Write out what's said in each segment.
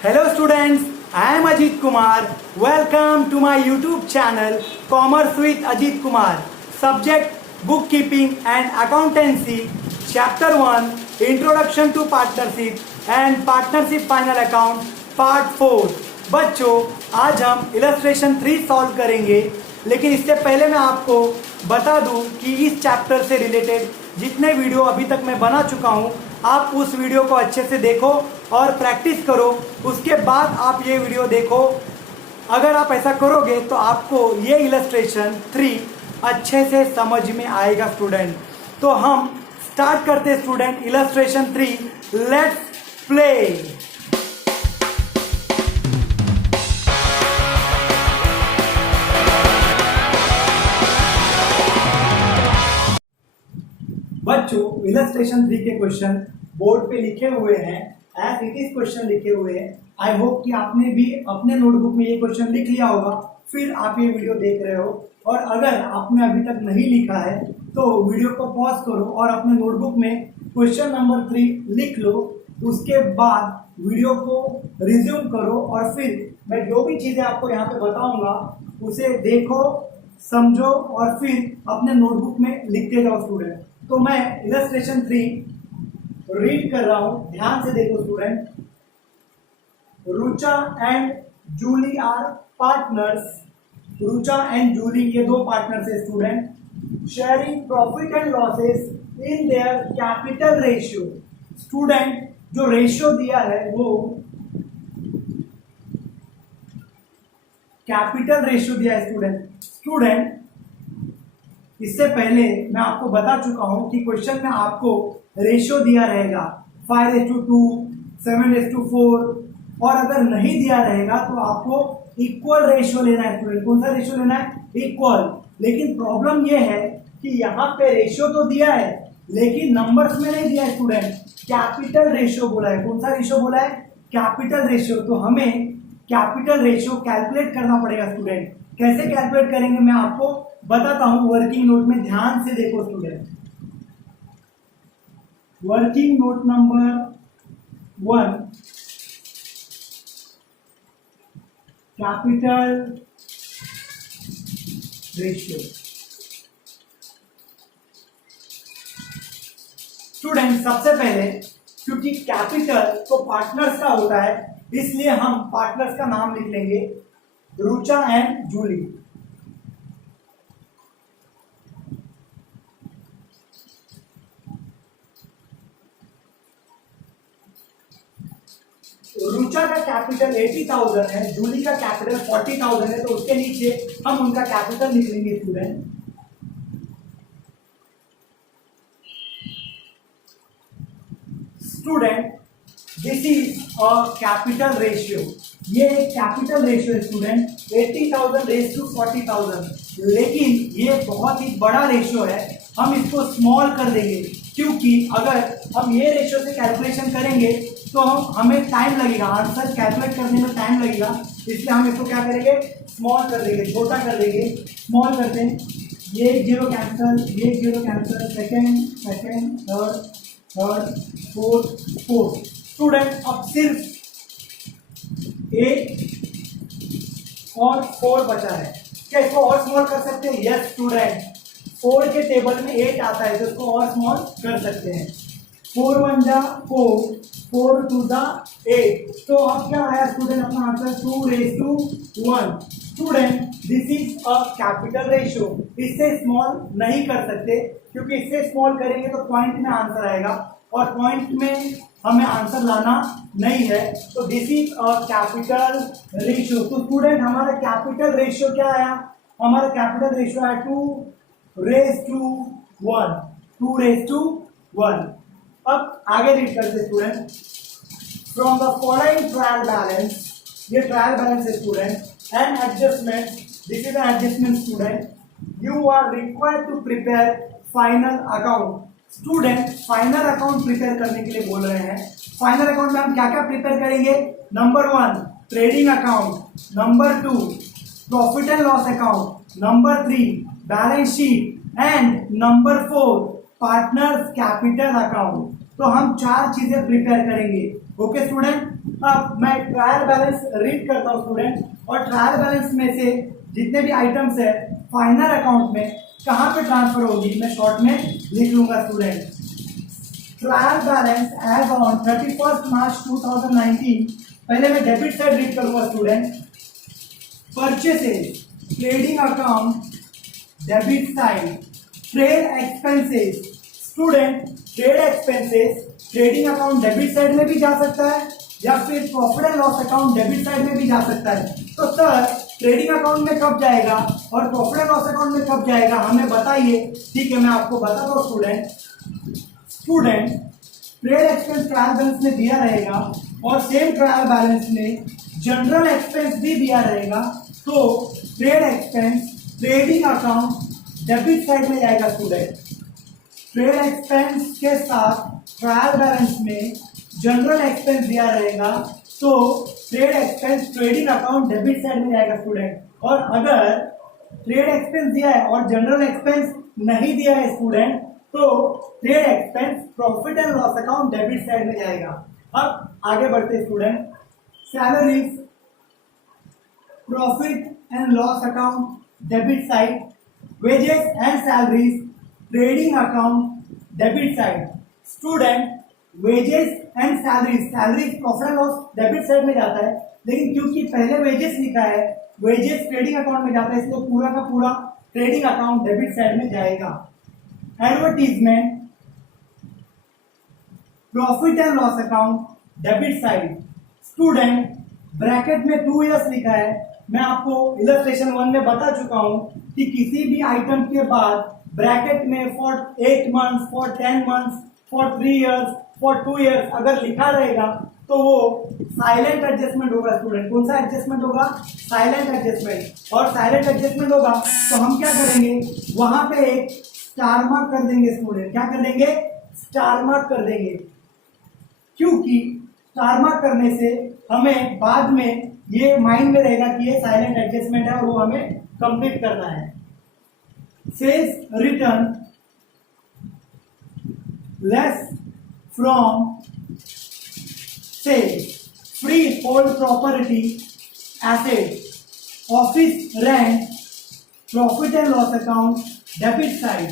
Hello students, I am Ajit Kumar. Welcome to my YouTube channel Commerce with Ajit Kumar. Subject Bookkeeping and Accountancy. Chapter 1 Introduction to Partnership and Partnership Final Account Part 4. बच्चों, आज हम illustration 3 solve करेंगे, लेकिन इससे पहले मैं आपको बता दूं कि इस चैप्टर से रिलेटेड जितने वीडियो अभी तक मैं बना चुका हूं, आप उस वीडियो को अच्छे से देखो और प्रैक्टिस करो। उसके बाद आप ये वीडियो देखो। अगर आप ऐसा करोगे तो आपको ये इलस्ट्रेशन 3 अच्छे से समझ में आएगा स्टूडेंट। तो हम स्टार्ट करते हैं स्टूडेंट इलस्ट्रेशन 3। Let's play. बच्चों, इलस्ट्रेशन 3 के क्वेश्चन बोर्ड पे लिखे हुए हैं, एज इट इज क्वेश्चन लिखे हुए हैं। आई होप कि आपने भी अपने नोटबुक में ये क्वेश्चन लिख लिया होगा, फिर आप ये वीडियो देख रहे हो। और अगर आपने अभी तक नहीं लिखा है तो वीडियो को पॉज करो और अपने नोटबुक में क्वेश्चन नंबर 3 लिख लो। उसके बाद वीडियो को रिज्यूम करो और फिर मैं जो भी चीजें आपको यहाँ पे बताऊंगा उसे देखो, समझो और फिर अपने नोटबुक में लिखते जाओ स्टूडेंट। तो मैं इलस्ट्रेशन 3 रीड कर रहा हूं, ध्यान से देखो student. Rucha and Julie are partners. Rucha and Julie ये दो पार्टनर्स है student. Sharing profit and losses in their capital ratio. Student, जो रेशियो दिया है वो कैपिटल रेशियो दिया है स्टूडेंट। इससे पहले मैं आपको बता चुका हूं कि क्वेश्चन में आपको रेशियो दिया रहेगा 5:2, 7:4, और अगर नहीं दिया रहेगा तो आपको इक्वल रेशियो लेना है स्टूडेंट। कौन सा रेशियो लेना है? इक्वल। लेकिन प्रॉब्लम यह है कि यहाँ पे रेशियो तो दिया है लेकिन नंबर्स में नहीं दिया है स्टूडेंट, कैपिटल रेशियो बोला है। कौन सा रेशियो बोला है? Capital ratio. तो हमें कैपिटल रेशियो कैलकुलेट करना पड़ेगा स्टूडेंट। कैसे कैलकुलेट करेंगे मैं आपको बताता हूं। वर्किंग नोट में ध्यान से देखो student. Working note number 1, capital ratio. Student, सबसे पहले क्योंकि कैपिटल तो पार्टनर्स का होता है इसलिए हम पार्टनर्स का नाम लिख लेंगे, रुचा एंड जूली। रुचा का कैपिटल 80,000 है, जूली का कैपिटल 40,000 है, तो उसके नीचे हम उनका कैपिटल लिख लेंगे student. Student, this is a capital ratio. ये एक कैपिटल रेशियो है स्टूडेंट, 80,000 रेज टू 40,000। लेकिन ये बहुत ही बड़ा रेशियो है, हम इसको स्मॉल कर देंगे क्योंकि अगर हम ये रेशियो से कैलकुलेशन करेंगे तो हमें टाइम लगेगा, आंसर कैलकुलेट करने में टाइम लगेगा। इसलिए हम इसको क्या करेंगे? स्मॉल कर देंगे, छोटा कर देंगे। स्मॉल करते हैं, ये 0 कैंसिल, ये 0 cancel, second, third, fourth. Student, अब सिर्फ 8 और 4 बचा है। क्या इसको और स्मॉल कर सकते हैं? यस स्टूडेंट, 4 के टेबल में 8 आता है तो इसको और स्मॉल कर सकते हैं। 4 1 जा 4, 4 2 जा 8। तो अब क्या आया स्टूडेंट अपना answer? 2:1। Student, this is a capital ratio. इससे स्मॉल नहीं कर सकते क्योंकि इससे स्मॉल करेंगे तो पॉइंट में आंसर आएगा और पॉइंट में हमें आंसर लाना नहीं है। तो this is a capital ratio. तो स्टूडेंट, हमारा कैपिटल रेशियो क्या आया? हमारा कैपिटल रेशियो है 2:1। 2:1। अब आगे रीड करते student. From the following trial balance, ये ट्रायल बैलेंस है student, and adjustment, this is an adjustment student, you are required to prepare final account. Student, final account prepare करने के लिए बोल रहे हैं। फाइनल अकाउंट में हम क्या क्या प्रिपेयर करेंगे? Number 1 trading account, number 2 profit and loss account, number 3 balance sheet and number 4 partners capital account. तो हम 4 चीजें प्रिपेयर करेंगे। ओके स्टूडेंट, अब मैं ट्रायल बैलेंस रीड करता हूँ स्टूडेंट, और ट्रायल बैलेंस में से जितने भी आइटम्स है फाइनल अकाउंट में कहाँ पे ट्रांसफर होगी मैं शॉर्ट में लिख लूंगा student. Trial balance as on 31 March 2019, पहले मैं डेबिट साइड रीड करूंगा student. Purchases trading account debit side, trade expenses student, trade expenses trading account debit side में भी जा सकता है या फिर profit and loss account debit side में भी जा सकता है। तो सर ट्रेडिंग अकाउंट में कब जाएगा और प्रॉफिट एंड लॉस अकाउंट में कब जाएगा हमें बताइए। ठीक है, मैं आपको बताता हूँ student trade expense trial balance में दिया रहेगा और सेम ट्रायल बैलेंस में जनरल एक्सपेंस भी दिया रहेगा। तो trade expense trading account debit side में जाएगा स्टूडेंट। ट्रेड एक्सपेंस के साथ ट्रायल बैलेंस में जनरल एक्सपेंस दिया रहेगा, तो trade expense trading account debit side में जाएगा स्टूडेंट। और अगर ट्रेड एक्सपेंस दिया है और जनरल एक्सपेंस नहीं दिया है स्टूडेंट, तो trade expense profit and loss account debit side में जाएगा। अब आगे बढ़ते student. Salaries profit and loss account debit side, wages and salaries trading account debit side. Student wages and salaries profit and loss debit side में जाता है, लेकिन क्योंकि पहले वेजेस लिखा है, वेजेस ट्रेडिंग अकाउंट में जाता है, इसलिए पूरा का पूरा ट्रेडिंग अकाउंट डेबिट साइड में जाएगा। Advertisement profit and loss account debit side. Student bracket में 2 इयर्स लिखा है, मैं आपको इलस्ट्रेशन 1 में बता चुका हूं कि किसी भी आइटम के बाद ब्रैकेट में for 8 months, for 10 months, for 3 years, for 2 years अगर लिखा रहेगा तो वो साइलेंट एडजस्टमेंट होगा स्टूडेंट। कौन सा एडजस्टमेंट होगा? Silent adjustment. और साइलेंट एडजस्टमेंट होगा तो हम क्या करेंगे, वहां पे एक स्टार मार्क कर देंगे स्टूडेंट। क्या कर देंगे? स्टार मार्क कर देंगे, क्योंकि स्टार मार्क करने से हमें बाद में ये माइंड में रहेगा कि ये साइलेंट एडजस्टमेंट है और वो हमें कंप्लीट करना है। Sales return less from sales, freehold property asset, office rent profit and loss account debit side,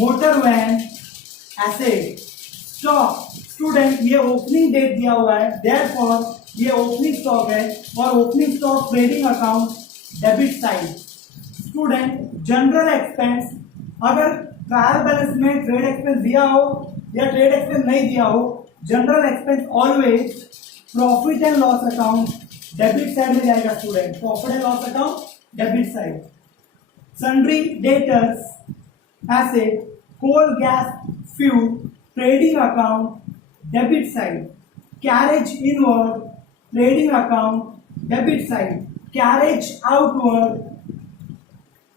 motor van asset, stock. Student ये ओपनिंग डेट दिया हुआ है, देयरफॉर ये ओपनिंग स्टॉक है और opening stock trading account debit side. Student general expense, अगर trial balance में trade expense दिया हो या ट्रेड एक्सपेंस नहीं दिया हो, general expense always profit and loss account debit side में जाएगा student. Profit and loss account debit side. Sundry debtors asset, coal gas fuel trading account debit side. Carriage inward trading account debit side. Carriage outward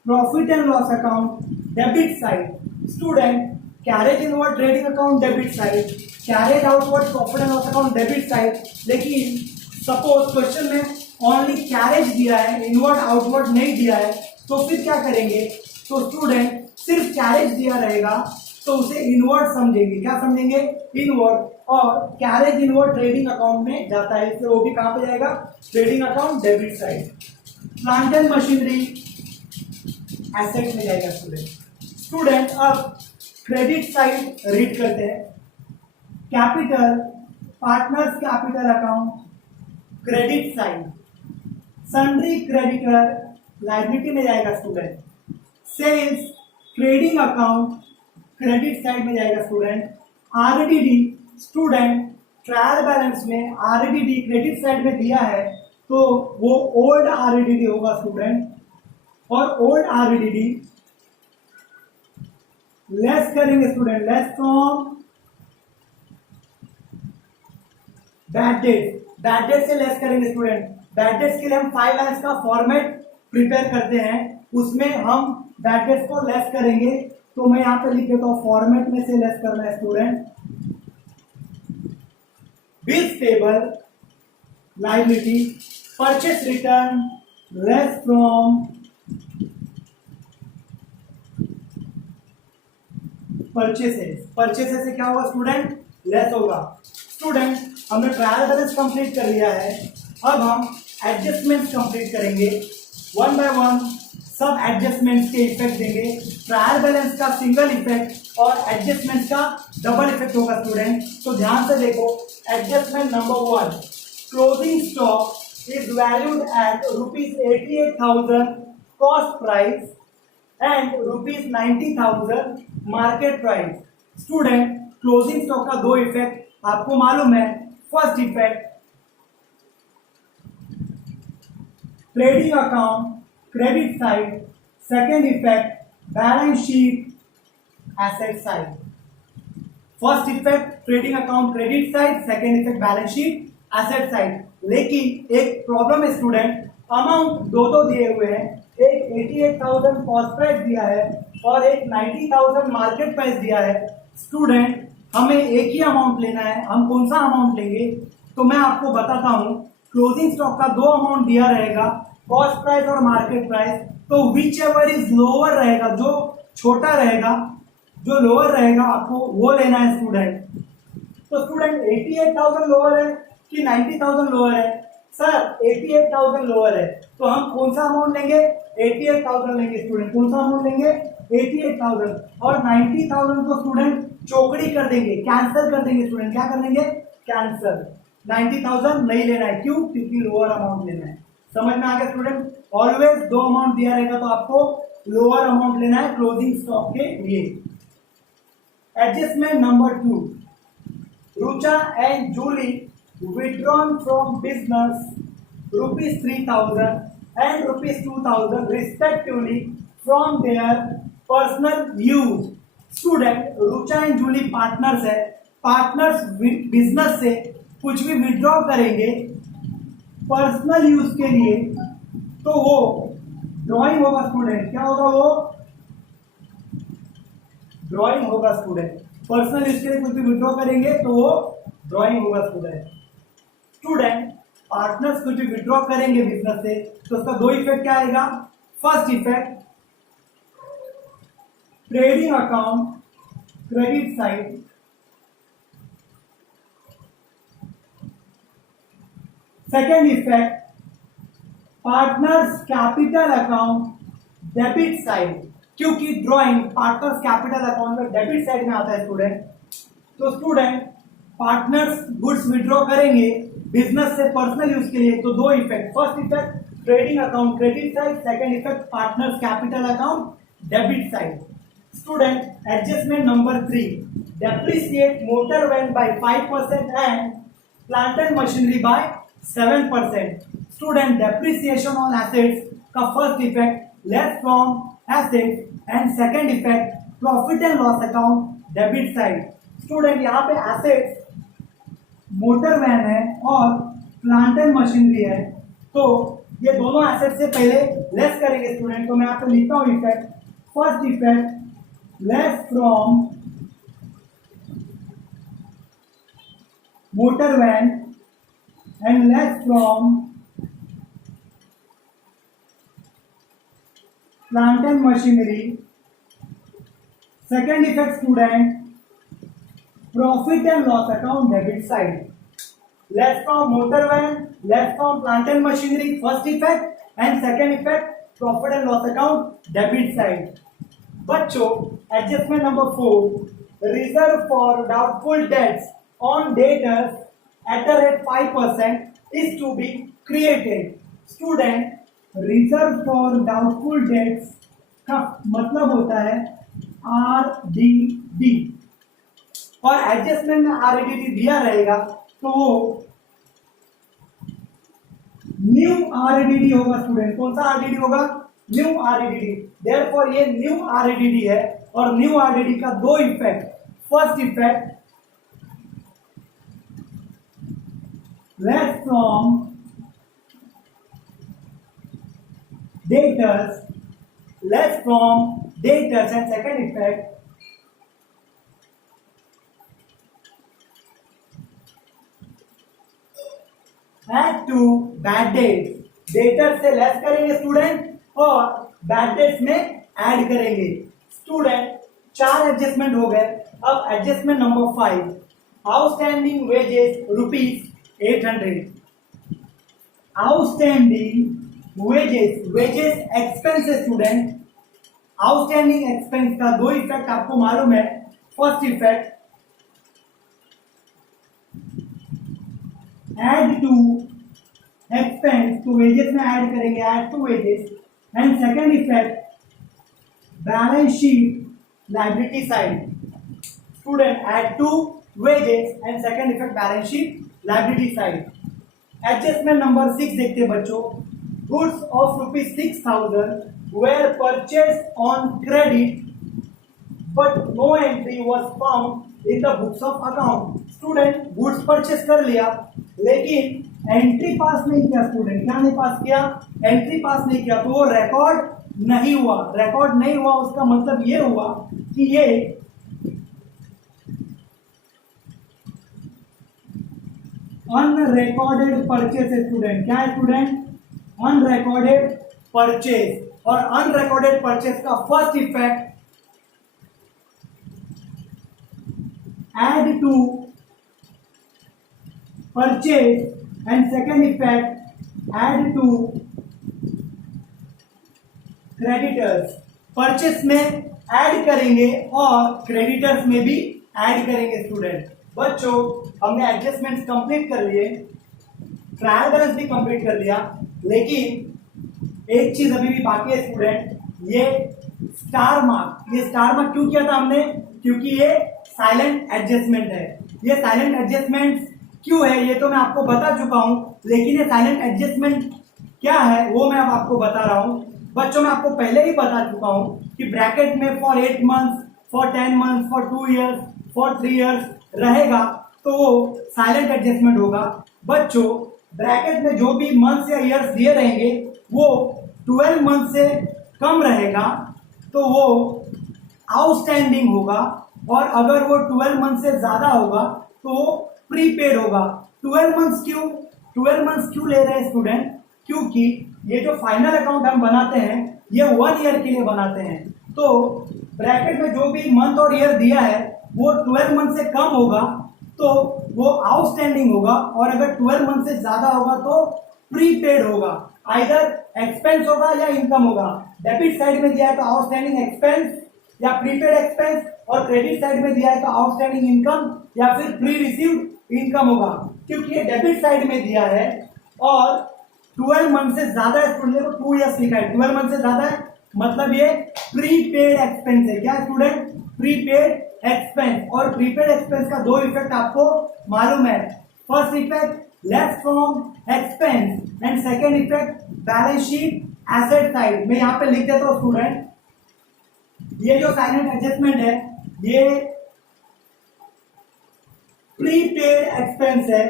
profit and loss account debit side. Student carriage inward trading account debit side, carriage outward profit and loss account debit side. लेकिन suppose question में only carriage दिया है, inward outward नहीं दिया है, तो फिर क्या करेंगे? तो स्टूडेंट सिर्फ कैरेज दिया रहेगा तो उसे इनवर्ड समझेंगे। क्या समझेंगे? इनवर्ड। और कैरेज इनवर्ड ट्रेडिंग अकाउंट में जाता है, इसलिए वो भी कहां पे जाएगा? Trading account debit side. Plant and machinery asset में जाएगा स्टूडेंट। स्टूडेंट अब क्रेडिट साइड रीड करते हैं। Capital partners capital account credit side. Sundry creditor liability में जाएगा student. Sales trading account credit side में जाएगा student. RDD student trial balance में आरडीडी क्रेडिट साइड में दिया है तो वो ओल्ड आरडीडी होगा स्टूडेंट। और ओल्ड आरडीडी लेस करेंगे student, less from bad debt. Bad debt से लेस करेंगे स्टूडेंट। बैड डेट्स के लिए हम 5 लाइन्स का फॉर्मेट प्रिपेयर करते हैं, उसमें हम बैड डेट्स को लेस करेंगे। तो मैं यहां पे लिख देता हूं फॉर्मेट में से लेस करना है student. Bills payable liability, purchase return less from purchases. Purchases से क्या होगा स्टूडेंट? लेस होगा। स्टूडेंट हमने ट्रायल बैलेंस कंप्लीट कर लिया है, अब हम एडजस्टमेंट्स कंप्लीट करेंगे। वन बाय वन सब एडजस्टमेंट्स के इफेक्ट देंगे। ट्रायल बैलेंस का सिंगल इफेक्ट और एडजस्टमेंट का डबल इफेक्ट होगा स्टूडेंट। तो ध्यान से देखो, adjustment number 1, closing stock is valued at rupees 88,000 cost price and rupees 90,000 market price। Student closing stock का दो इफेक्ट आपको मालूम है। First effect trading account credit side, second effect balance sheet asset side. First effect trading account credit side, second effect balance sheet asset side. लेकिन एक problem है student, amount दो दिए हुए हैं, एक 88,000 कॉस्ट प्राइस दिया है और एक 90,000 मार्केट प्राइस दिया है। स्टूडेंट हमें एक ही अमाउंट लेना है, हम कौन सा अमाउंट लेंगे? तो मैं आपको बताता हूं, क्लोजिंग स्टॉक का दो अमाउंट दिया रहेगा, कॉस्ट प्राइस और मार्केट प्राइस। तो विच एवर इज लोअर रहेगा, जो छोटा रहेगा, जो लोअर रहेगा आपको वो लेना है स्टूडेंट। तो स्टूडेंट 88,000 लोअर है कि 90,000 लोअर है? सर 88,000 लोअर है, तो हम कौन सा अमाउंट लेंगे? 88,000 लेंगे स्टूडेंट। कौन सा अमाउंट लेंगे? 88,000। और 90,000 को स्टूडेंट चौकड़ी कर देंगे, कैंसिल कर देंगे स्टूडेंट। क्या कर देंगे? कैंसिल। 90,000 नहीं लेना है, क्यों? क्योंकि लोअर अमाउंट लेना है। समझ में आ गया स्टूडेंट? ऑलवेज दो अमाउंट दिया रहेगा तो आपको लोअर अमाउंट लेना है क्लोजिंग स्टॉक के लिए। Adjustment number 2, Rucha and Julie withdrawn from business rupees 3,000 and rupees 2,000 respectively from their personal use। Student Rucha and Julie partners है, पार्टनर्स बिजनेस से कुछ भी विड्रॉ करेंगे पर्सनल यूज के लिए, तो वो ड्रॉइंग होगा स्टूडेंट। क्या होगा? वो ड्रॉइंग होगा स्टूडेंट। पर्सनल यूज के लिए कुछ भी विड्रॉ करेंगे तो वो ड्रॉइंग होगा स्टूडेंट। स्टूडेंट पार्टनर्स कुछ भी विड्रॉ करेंगे बिजनेस से तो उसका दो इफेक्ट क्या आएगा? First effect trading account credit side, second effect partners capital account debit side, क्योंकि ड्रॉइंग पार्टनर्स कैपिटल अकाउंट में डेबिट साइड में आता है स्टूडेंट। तो स्टूडेंट पार्टनर्स गुड्स विड्रॉ करेंगे बिजनेस से पर्सनल यूज के लिए, तो दो effect. First effect trading account credit side, second effect partners capital account debit side. Student adjustment number 3, depreciate motor van by 5% and plant and machinery by 7%। Student depreciation on assets का first effect less from assets and second effect profit and loss account debit side. Student यहाँ पे assets motor van है और plant and machinery है, तो ये दोनों asset से पहले लेस करेंगे स्टूडेंट। तो मैं यहाँ पे लिखता हूँ effect, first effect less from motor van and less from plant and machinery. Second effect student profit and loss account debit side, less from motor van, less from plant and machinery, first effect and second effect profit and loss account debit side. बच्चों adjustment number 4, reserve for doubtful debts on debtors at the rate 5% is to be created. Student reserve for doubtful debts का मतलब होता है RDD, और adjustment में RDD दिया रहेगा तो वो न्यू RDD होगा स्टूडेंट। कौन सा RDD होगा? New RDD। देयरफॉर ये न्यू RDD है, और न्यू RDD का दो effect, first effect less from debtors, less from debtors, and second effect add to bad debts. Debtors से लेस करेंगे स्टूडेंट और बैड डेट्स में ऐड करेंगे। स्टूडेंट 4 एडजस्टमेंट हो गए। अब adjustment number 5, outstanding wages ₹800। Outstanding wages expense है student. Outstanding expense का दो इफेक्ट आपको मालूम है। First effect, add to expense, तो वेजेस में ऐड करेंगे, add to wages. And second effect, balance sheet liability side. Student, add to wages and second effect balance sheet liability side. Adjustment number 6 देखते हैं बच्चों। Goods of ₹6,000 were purchased on credit but no entry was found in the books of account। Student, goods purchase कर लिया लेकिन entry पास नहीं किया। Student क्या नहीं पास किया? एंट्री पास नहीं किया, तो वो रिकॉर्ड नहीं हुआ। रिकॉर्ड नहीं हुआ उसका मतलब ये हुआ कि ये अनरिकॉर्डेड परचेस है। स्टूडेंट क्या है? Student unrecorded purchase. और अनरिकॉर्डेड परचेस का first effect, add to purchase and second effect, add to creditors. Purchase में ऐड करेंगे और क्रेडिटर्स में भी ऐड करेंगे। स्टूडेंट बच्चों, हमने एडजस्टमेंट्स कंप्लीट कर लिए, ट्रायल बैलेंस भी कंप्लीट कर लिया, लेकिन एक चीज अभी भी बाकी है स्टूडेंट, ये स्टार मार्क। ये स्टार मार्क क्यों किया था हमने? क्योंकि ये साइलेंट एडजस्टमेंट है। ये साइलेंट एडजस्टमेंट क्यों है ये तो मैं आपको बता चुका हूं, लेकिन ये साइलेंट एडजस्टमेंट क्या है वो मैं अब आपको बता रहा हूं। बच्चों, मैं आपको पहले ही बता चुका हूं कि ब्रैकेट में for 8 months, for 10 months, for 2 years, for 3 years रहेगा तो वो साइलेंट एडजस्टमेंट होगा। बच्चों, ब्रैकेट में जो भी मंथ्स या ईयर्स दिए रहेंगे वो 12 मंथ से कम रहेगा तो वो आउटस्टैंडिंग होगा, और अगर वो 12 मंथ से ज्यादा होगा तो वो प्रीपेड होगा। 12 मंथ्स क्यों ले रहे हैं स्टूडेंट? क्योंकि ये जो फाइनल अकाउंट हम बनाते हैं ये 1 ईयर के लिए बनाते हैं, तो ब्रैकेट में जो भी मंथ और ईयर दिया है वो 12 मंथ से कम होगा तो वो आउटस्टैंडिंग होगा, और अगर 12 मंथ से ज्यादा होगा तो प्रीपेड होगा। आइदर एक्सपेंस होगा या इनकम होगा। डेबिट साइड में दिया है तो आउटस्टैंडिंग एक्सपेंस या प्रीपेड एक्सपेंस, और क्रेडिट साइड में दिया है तो आउटस्टैंडिंग इनकम या फिर प्री रिसीव्ड इनकम होगा। क्योंकि ये डेबिट साइड में दिया है और 12 मंथ से ज्यादा है, स्टूडेंट को 2 ईयर्स लिखा है, 12 मंथ से ज्यादा है मतलब ये प्रीपेड एक्सपेंस है। क्या स्टूडेंट? Prepaid expense. और प्रीपेड एक्सपेंस का दो इफेक्ट आपको मालूम है। First effect, less from expense, and second effect, balance sheet asset side. मैं यहाँ पे लिख देता हूँ स्टूडेंट, ये जो साइलेंट एडजस्टमेंट है ये प्रीपेड एक्सपेंस है,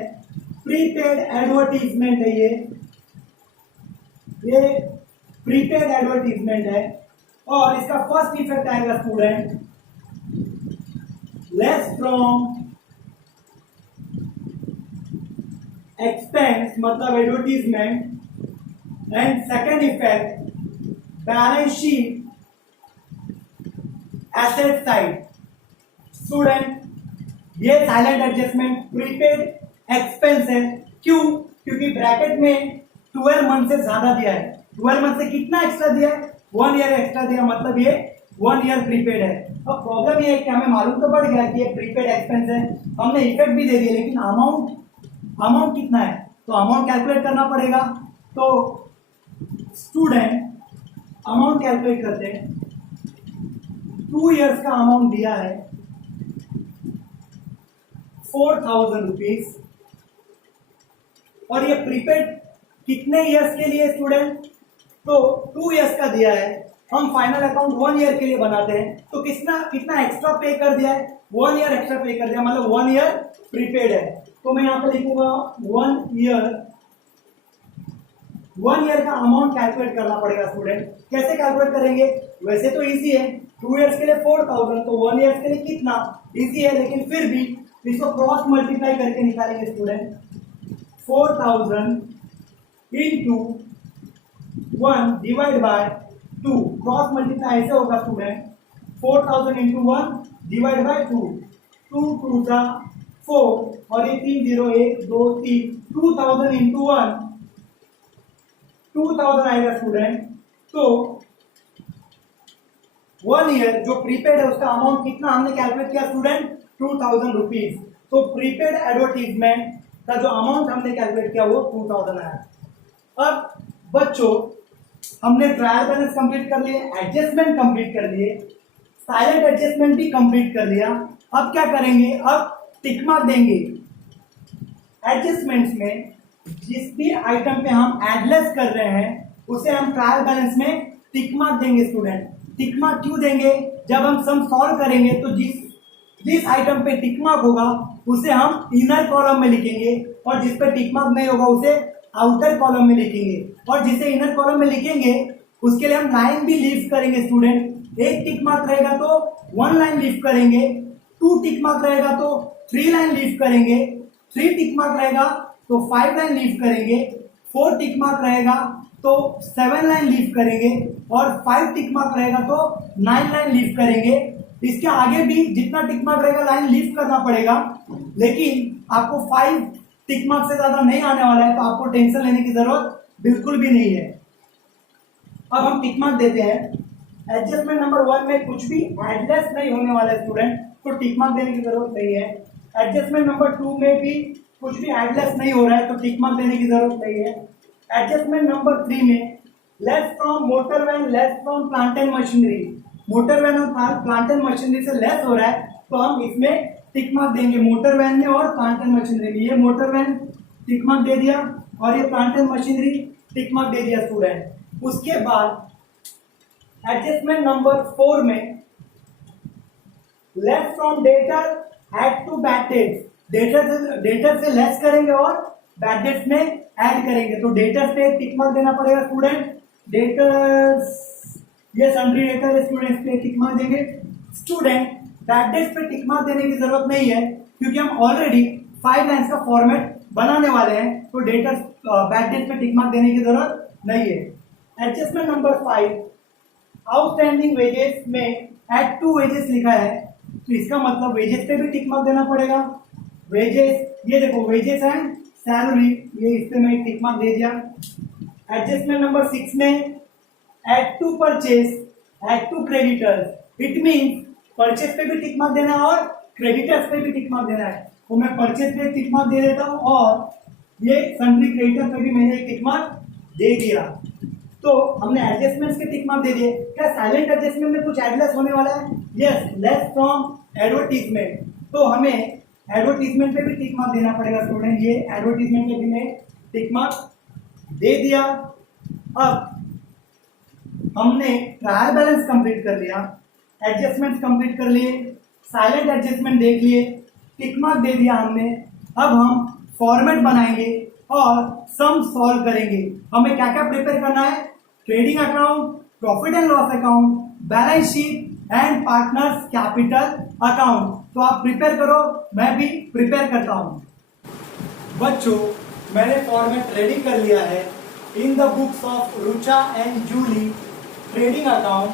प्रीपेड एडवर्टीजमेंट है। ये प्रीपेड एडवर्टीजमेंट है, और इसका फर्स्ट इफेक्ट आएगा स्टूडेंट लेस फ्रॉम एक्सपेंस मतलब advertisement, and second effect balance sheet asset side. Student, ये साइलेंट एडजस्टमेंट प्रीपेड एक्सपेंस है। क्यों? क्योंकि ब्रैकेट में 12 मंथ से ज्यादा दिया है। 12 मंथ से कितना एक्स्ट्रा दिया है? 1 ईयर एक्स्ट्रा दिया, मतलब ये 1 ईयर प्रीपेड है। अब प्रॉब्लम ये है कि हमें मालूम तो पड़ गया कि ये प्रीपेड एक्सपेंस है, हमने इफेक्ट भी दे दिया, लेकिन अमाउंट कितना है तो अमाउंट कैलकुलेट करना पड़ेगा। तो स्टूडेंट अमाउंट कैलकुलेट करते हैं। 2 ईयर्स का अमाउंट दिया है 4,000 रुपीज, और ये प्रीपेड कितने ईयर्स के लिए स्टूडेंट? तो 2 ईयर्स का दिया है। हम फाइनल अकाउंट 1 ईयर के लिए बनाते हैं, तो कितना एक्स्ट्रा पे कर दिया है? 1 ईयर एक्स्ट्रा पे कर दिया, मतलब 1 ईयर प्रीपेड है। तो मैं यहाँ पे लिखूंगा 1 ईयर का अमाउंट कैलकुलेट करना पड़ेगा स्टूडेंट। कैसे कैलकुलेट करेंगे? वैसे तो इजी है, 2 ईयर्स के लिए 4,000, तो 1 ईयर्स के लिए कितना? इजी है, लेकिन फिर भी इसको क्रॉस मल्टीप्लाई करके निकालेंगे student. 4,000 into 1 divide by 2, cross multiply ऐसे होगा स्टूडेंट। 4,000 इंटू 1 डिवाइड बाय 2, 2 2 जा 4 और ये 3 0 1 2 3 2000 इंटू 1 2000 आएगा स्टूडेंट। तो 1 ईयर जो प्रीपेड है उसका अमाउंट कितना हमने कैलकुलेट किया स्टूडेंट 2000 रुपीज। तो प्रीपेड एडवर्टीजमेंट का जो अमाउंट हमने कैलकुलेट किया वो 2000 आया। अब बच्चों हमने ट्रायल बैलेंस कंप्लीट कर लिए, एडजस्टमेंट कंप्लीट कर लिए, साइलेंट एडजस्टमेंट भी कंप्लीट कर लिया। अब क्या करेंगे, अब टिक मार्क देंगे एडजस्टमेंट्स में। जिस भी आइटम पे हम एडलेस कर रहे हैं उसे हम ट्रायल बैलेंस में टिक मार्क देंगे स्टूडेंट। टिक मार्क क्यों देंगे, जब हम सम सॉल्व करेंगे तो जिस आइटम पे टिक मार्क होगा उसे हम इनर कॉलम में लिखेंगे और जिस पे टिक मार्क नहीं होगा उसे आउटर कॉलम में लिखेंगे। और जिसे इनर कॉलम में लिखेंगे उसके लिए हम लाइन भी लीव करेंगे स्टूडेंट। एक टिक मार्क रहेगा तो 1 लाइन लीव करेंगे, 2 टिक मार्क रहेगा तो 3 लाइन लीव करेंगे, 3 टिक मार्क रहेगा तो 5 लाइन लीव करेंगे, 4 टिक मार्क रहेगा तो 7 लाइन लीव करेंगे और 5 टिक मार्क रहेगा तो 9 लाइन लीव करेंगे। इसके आगे भी जितना टिक मार्क रहेगा लाइन लीव करना पड़ेगा, लेकिन आपको 5 टिक मार्क से ज्यादा नहीं आने वाला है तो आपको टेंशन लेने की जरूरत बिल्कुल भी नहीं है। अब हम टिक मार्क देते हैं। एडजस्टमेंट नंबर 1 में कुछ भी एडलेस नहीं होने वाला है स्टूडेंट, तो टिक मार्क देने की जरूरत नहीं है। एडजस्टमेंट नंबर 2 में भी कुछ भी एडलेस नहीं हो रहा है तो टिक मार्क देने की जरूरत नहीं है। एडजस्टमेंट नंबर 3 में less from motor van, less from plant and machinery, motor van और प्लांट एंड मशीनरी से लेस हो रहा है तो हम इसमें टिक मार्क देंगे, मोटर वैन में और प्लांट एंड मशीनरी में। ये मोटर वैन टिक मार्क दे दिया और ये plant and machinery tick mark दे दिया स्टूडेंट। उसके बाद एडजस्टमेंट नंबर 4 में less from debtor add to bad debts, debtor से लेस करेंगे और बैड डेट्स में ऐड करेंगे। तो डेटर्स पे टिक मार्क देना पड़ेगा स्टूडेंट। डेटर्स ये सन्ड्री डेटर है, स्टूडेंट्स पे टिक मार्क देंगे। स्टूडेंट बैड डेट्स पे टिक मार्क देने की जरूरत नहीं है क्योंकि हम ऑलरेडी 5 लाइन्स का फॉर्मेट बनाने वाले हैं, तो डेटर्स बैड डेट्स पे टिक मार्क देने की जरूरत नहीं है। एडजस्टमेंट नंबर 5 आउटस्टैंडिंग वेजेस में एड टू वेजेस लिखा है तो इसका मतलब वेजेस पे भी टिक मार्क देना पड़ेगा। वेजेस, ये देखो वेजेस एंड सैलरी, ये इस पे मैं टिक मार्क दे दिया। एडजस्टमेंट नंबर 6 में add to purchase, add to creditors, it means purchase पे भी टिक मार्क देना है और क्रेडिटर्स पे भी टिक मार्क देना है। तो मैं परचेस पे टिक मार्क दे देता हूँ और ये सन्ड्री क्रेडिटर पे भी मैंने एक टिक मार्क दे दिया। तो हमने एडजस्टमेंट्स के टिक मार्क दे दिए। क्या साइलेंट एडजस्टमेंट में कुछ एडलेस होने वाला है? यस, लेस फ्रॉम एडवर्टीजमेंट, तो हमें एडवर्टीजमेंट पे भी टिक मार्क देना पड़ेगा स्टूडेंट। ये एडवर्टीजमेंट पे भी मैं टिक मार्क दे दिया। अब हमने ट्रायल बैलेंस कंप्लीट कर लिया, एडजस्टमेंट कंप्लीट कर लिए, साइलेंट एडजस्टमेंट देख लिए, टिक मार्क दे दिया हमने। अब हम फॉर्मेट बनाएंगे और सम सॉल्व करेंगे। हमें क्या क्या प्रिपेयर करना है? Trading account, profit and loss account, balance sheet and partners capital account. तो आप प्रिपेयर करो, मैं भी प्रिपेयर करता हूं। बच्चों मैंने फॉर्मेट रेडी कर लिया है। In the books of Rucha and Julie, trading account,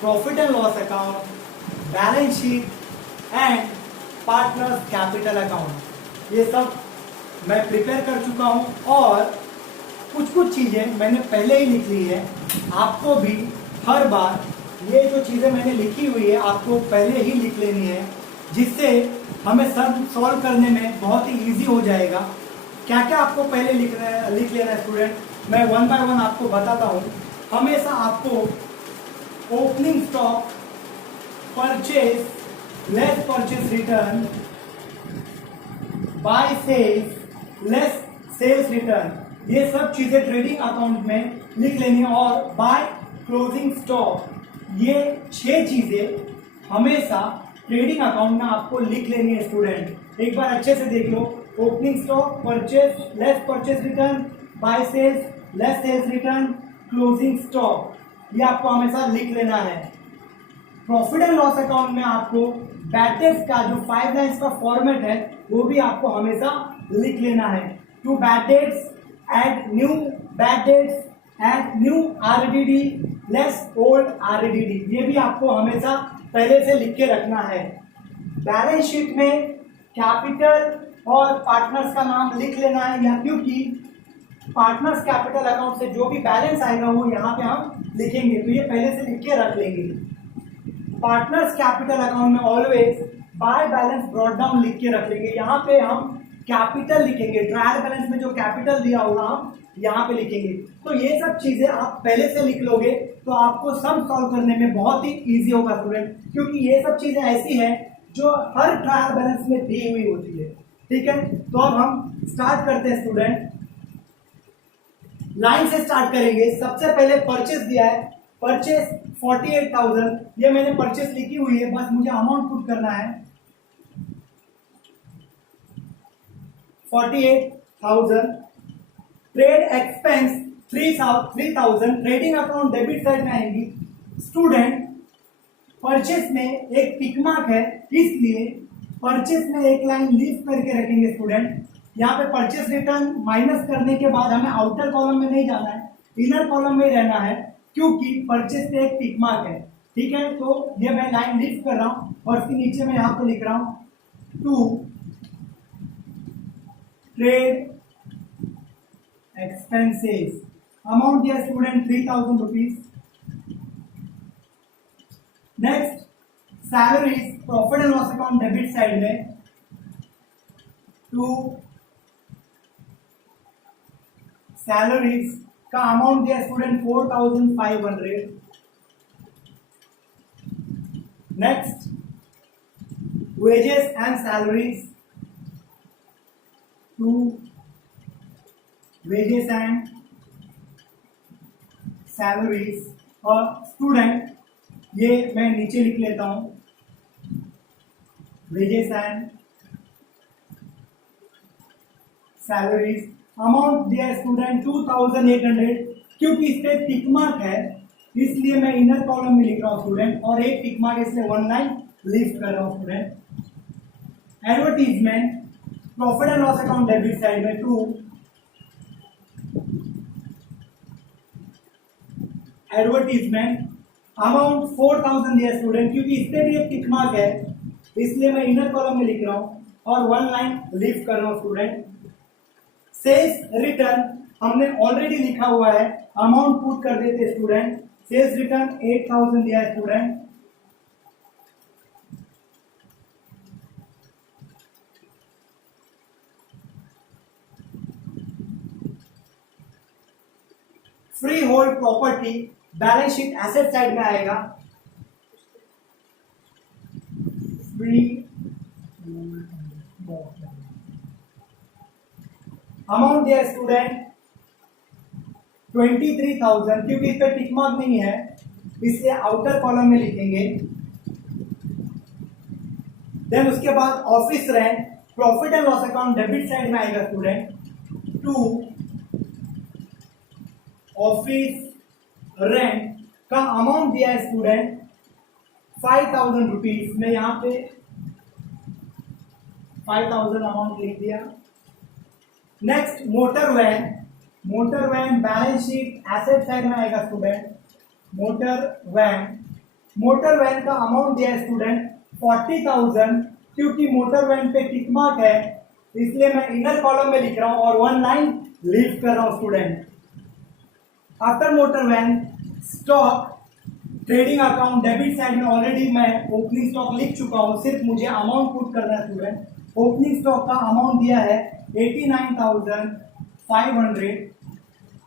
profit and loss account, balance sheet and partners capital account, ये सब मैं प्रिपेयर कर चुका हूं और कुछ चीजें मैंने पहले ही लिख ली है। आपको भी हर बार ये जो चीजें मैंने लिखी हुई है आपको पहले ही लिख लेनी है, जिससे हमें सब सॉल्व करने में बहुत ही इजी हो जाएगा। क्या क्या आपको पहले लिख लेना है स्टूडेंट, मैं 1 बाय 1 आपको बताता हूँ। हमेशा आपको opening stock, purchase, less purchase return, by sales, less sales return, ये सब चीजें ट्रेडिंग अकाउंट में लिख लेनी है। और बाय क्लोजिंग स्टॉक, ये 6 चीजें हमेशा ट्रेडिंग अकाउंट में आपको लिख लेनी है स्टूडेंट। एक बार अच्छे से देख लो, opening stock, purchase, less purchase return, by sales, less sales return, closing stock, ये आपको हमेशा लिख लेना है। प्रॉफिट एंड लॉस अकाउंट में आपको बैड डेट्स का जो 5 लाइन्स का फॉर्मेट है वो भी आपको हमेशा लिख लेना है। To bad debts, add new bad debts, add new RDD, less old RDD, ये भी आपको हमेशा पहले से लिख के रखना है। बैलेंस शीट में कैपिटल और पार्टनर्स का नाम लिख लेना है, या क्योंकि पार्टनर्स कैपिटल अकाउंट से जो भी बैलेंस आएगा वो यहाँ पे हम लिखेंगे, तो ये पहले से लिख के रख लेंगे। पार्टनर्स कैपिटल अकाउंट में always by balance brought down लिख के रख लेंगे। यहाँ पे हम कैपिटल लिखेंगे, ट्रायल बैलेंस में जो कैपिटल दिया होगा हम यहाँ पे लिखेंगे। तो ये सब चीजें आप पहले से लिख लोगे तो आपको सम सॉल्व करने में बहुत ही इजी होगा स्टूडेंट, क्योंकि ये सब चीजें ऐसी हैं जो हर ट्रायल बैलेंस में दी हुई होती है। ठीक है, तो अब हम स्टार्ट करते हैं स्टूडेंट। लाइन से स्टार्ट करेंगे। सबसे पहले परचेस दिया है, परचेस 48,000, ये मैंने परचेस लिखी हुई है, बस मुझे अमाउंट पुट करना है 48,000। Trade expense 3,000, trading account debit side में आएंगी। स्टूडेंट परचेस में एक टिक मार्क है, इसलिए परचेस में एक लाइन लीव करके रखेंगे स्टूडेंट। यहाँ पे परचेस रिटर्न माइनस करने के बाद हमें आउटर कॉलम में नहीं जाना है, इनर कॉलम में रहना है, क्योंकि परचेस पे एक टिक मार्क है। ठीक है, तो ये मैं लाइन लीव कर रहा हूं और इसके नीचे मैं यहाँ पे लिख रहा हूं टू ट्रेड एक्सपेंसेस। अमाउंट दिया student 3,000 rupees. Next salaries, profit and loss account debit side में टू सैलरीज का अमाउंट दिया student 4,500। Next wages and salaries to wages and salaries. और स्टूडेंट ये मैं नीचे लिख लेता हूं वेजेस एंड सैलरीज। अमाउंट दिया स्टूडेंट 2,800, क्योंकि इस पे टिक मार्क है इसलिए मैं इनर कॉलम में लिख रहा हूं स्टूडेंट, और एक टिक मार्क इसलिए वन लाइन लीव कर रहा हूं student. Advertisement, profit and loss account debit side में टू एडवर्टीजमेंट। अमाउंट 4,000 दिया स्टूडेंट, क्योंकि इस पे भी एक टिक मार्क है इसलिए मैं इनर कॉलम में लिख रहा हूं और वन लाइन लीव कर रहा हूं स्टूडेंट। सेल्स रिटर्न हमने ऑलरेडी लिखा हुआ है, अमाउंट पुट कर देते स्टूडेंट। सेल्स रिटर्न 8,000 दिया है student. Free hold property balance sheet asset side में आएगा। फ्री अमाउंट दिया स्टूडेंट 23,000, क्योंकि इस पे टिक मार्क नहीं है इसलिए आउटर कॉलम में लिखेंगे। देन उसके बाद office rent, profit and loss account debit side में आएगा स्टूडेंट टू ऑफिस रेंट का अमाउंट दिया है स्टूडेंट 5,000 रुपीज। मैं यहां पे 5,000 अमाउंट लिख दिया। Next motor van, motor van balance sheet asset side में आएगा स्टूडेंट। मोटर वैन का अमाउंट दिया है स्टूडेंट 40,000, क्योंकि मोटर वैन पे टिक मार्क है इसलिए मैं इनर कॉलम में लिख रहा हूं और वन लाइन लीव कर रहा हूं student. After motor van stock, trading account debit side में ऑलरेडी मैं ओपनिंग स्टॉक लिख चुका हूं, सिर्फ मुझे अमाउंट पुट करना है स्टूडेंट। ओपनिंग स्टॉक का अमाउंट दिया है 89,500,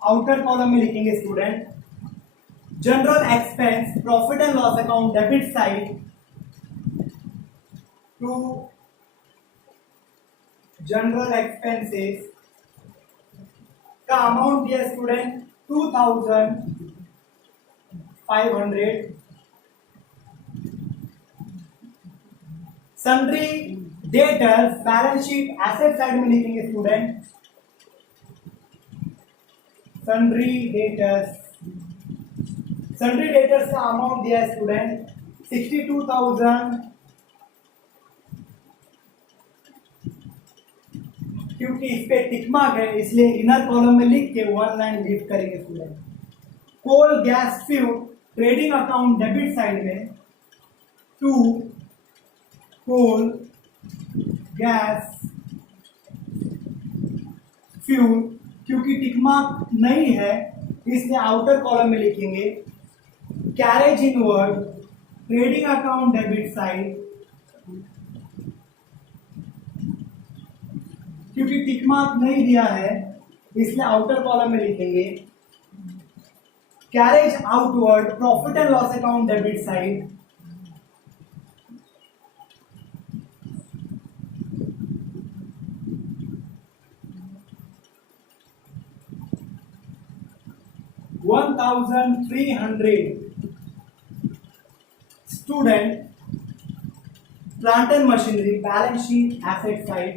आउटर कॉलम में लिखेंगे student. General expense, profit and loss account debit side to general expenses का अमाउंट दिया student 2,500। Sundry debtors balance sheet asset side में लिखेंगे स्टूडेंट। सन्ड्री डेटर्स का अमाउंट दिया है स्टूडेंट 62,000, क्योंकि इस पे टिक मार्क है इसलिए इनर कॉलम में लिख के वन लाइन लीव करेंगे student. Coal gas fuel trading account debit side में टू कोल गैस फ्यूल, क्योंकि टिक मार्क नहीं है इसलिए आउटर कॉलम में लिखेंगे carriage inward trading account debit side, क्योंकि टिक मार्क नहीं दिया है इसलिए आउटर कॉलम में लिखेंगे carriage outward profit and loss account debit side, $1,300 student plant and machinery balance sheet asset side,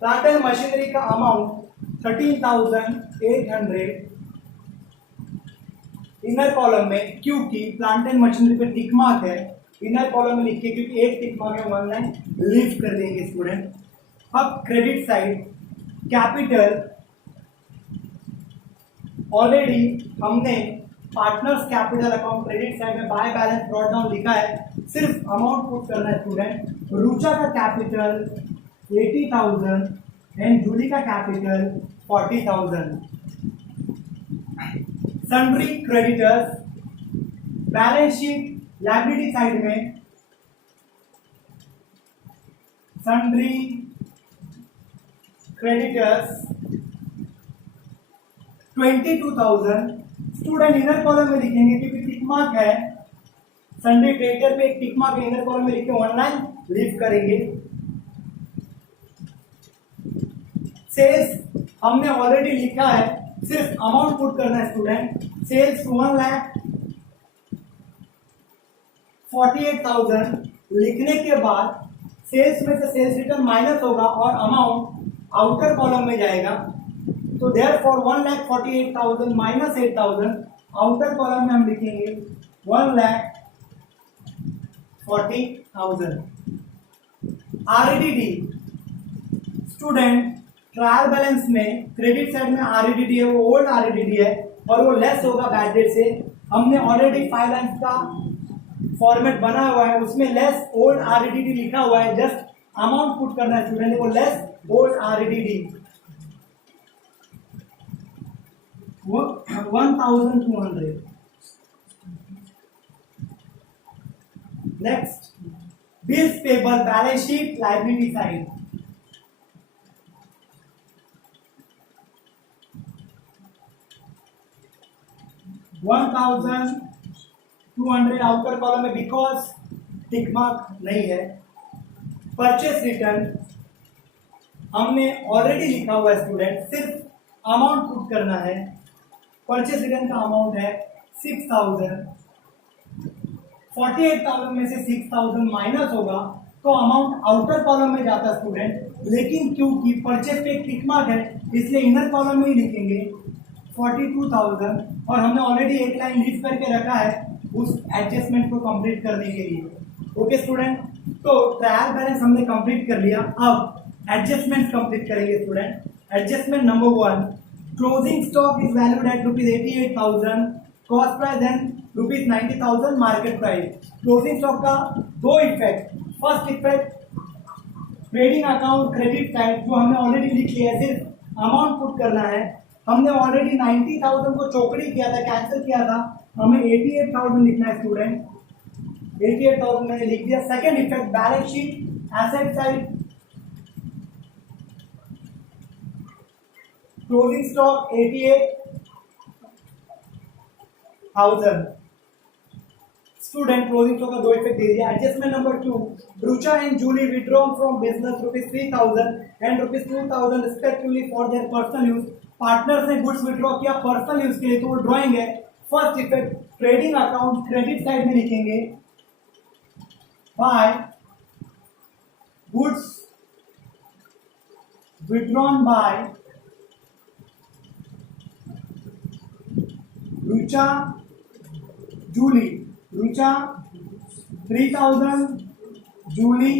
plant and machinery का अमाउंट 13,800 इनर कॉलम में, क्योंकि प्लांट एंड मशीनरी पे टिक मार्क है इनर कॉलम में लिखिए, क्योंकि एक टिक मार्क है वन लाइन लीव कर देंगे स्टूडेंट। अब क्रेडिट साइड कैपिटल, ऑलरेडी हमने partners capital account credit side में बाय बैलेंस ब्रॉट डाउन लिखा है, सिर्फ अमाउंट पुट करना है स्टूडेंट। रुचा का कैपिटल 80,000 एंड जूली का capital 40,000। Sundry creditors balance sheet liability side में sundry creditors 22,000 student inner column में लिखेंगे क्योंकि टिक मार्क है, सन्ड्री क्रेडिटर पे एक टिक मार्क है, इनर कॉलम में लिख के वन लाइन लीव करेंगे। सेल्स हमने ऑलरेडी लिखा है, सिर्फ अमाउंट पुट करना है स्टूडेंट। सेल्स 1,48,000 लिखने के बाद सेल्स में से सेल्स रिटर्न माइनस होगा और अमाउंट आउटर कॉलम में जाएगा, तो देयरफॉर 1,48,000 माइनस 8,000 आउटर कॉलम में हम लिखेंगे 1,40,000। आरडीडी स्टूडेंट ट्रायल बैलेंस में क्रेडिट साइड में आरडीडी है, वो ओल्ड आरडीडी है और वो लेस होगा बैड डेट से। हमने ऑलरेडी 5 लाइन्स का फॉर्मेट बना हुआ है, उसमें लेस ओल्ड आरडीडी लिखा हुआ है, जस्ट अमाउंट पुट करना है स्टूडेंट को, less old RDD 1,200। Next bills payable balance sheet liability side, $1,200 outer column में बिकॉज टिक मार्क नहीं है। परचेस रिटर्न हमने ऑलरेडी लिखा हुआ है स्टूडेंट, सिर्फ अमाउंट पुट करना है। परचेस रिटर्न का अमाउंट है 6,000, 48,000 में से 6,000 माइनस होगा तो अमाउंट आउटर कॉलम में जाता स्टूडेंट, लेकिन क्योंकि परचेस पे एक टिक मार्क है इसलिए इनर कॉलम में ही लिखेंगे 42,000 और हमने ऑलरेडी एक लाइन लीव करके रखा है उस एडजस्टमेंट को कंप्लीट करने के लिए। ओके स्टूडेंट, तो ट्रायल बैलेंस हमने कंप्लीट कर लिया, अब एडजस्टमेंट कंप्लीट करेंगे student. Adjustment number 1, closing stock is valued at ₹88,000, cost price and ₹90,000 market price. Closing stock का दो effect, first effect trading account credit side जो हमने ऑलरेडी लिख लिया है, सिर्फ अमाउंट पुट करना है। हमने ऑलरेडी 90,000 को चौकड़ी किया था, कैंसिल किया था, हमें 88,000 लिखना है स्टूडेंट, 88,000 मैंने लिख दिया। Second effect balance sheet asset side, closing stock 88,000 student, closing stock का दो इफेक्ट दे दिया। Adjustment number 2, Rucha and Julie withdrawn from business ₹3,000 and ₹2,000 respectively for their personal use. Partners ने गुड्स विड्रॉ किया पर्सनल यूज के लिए, तो वो ड्रॉइंग है। First effect trading account credit side में लिखेंगे by goods withdrawn by Rucha Julie, Rucha 3,000 Julie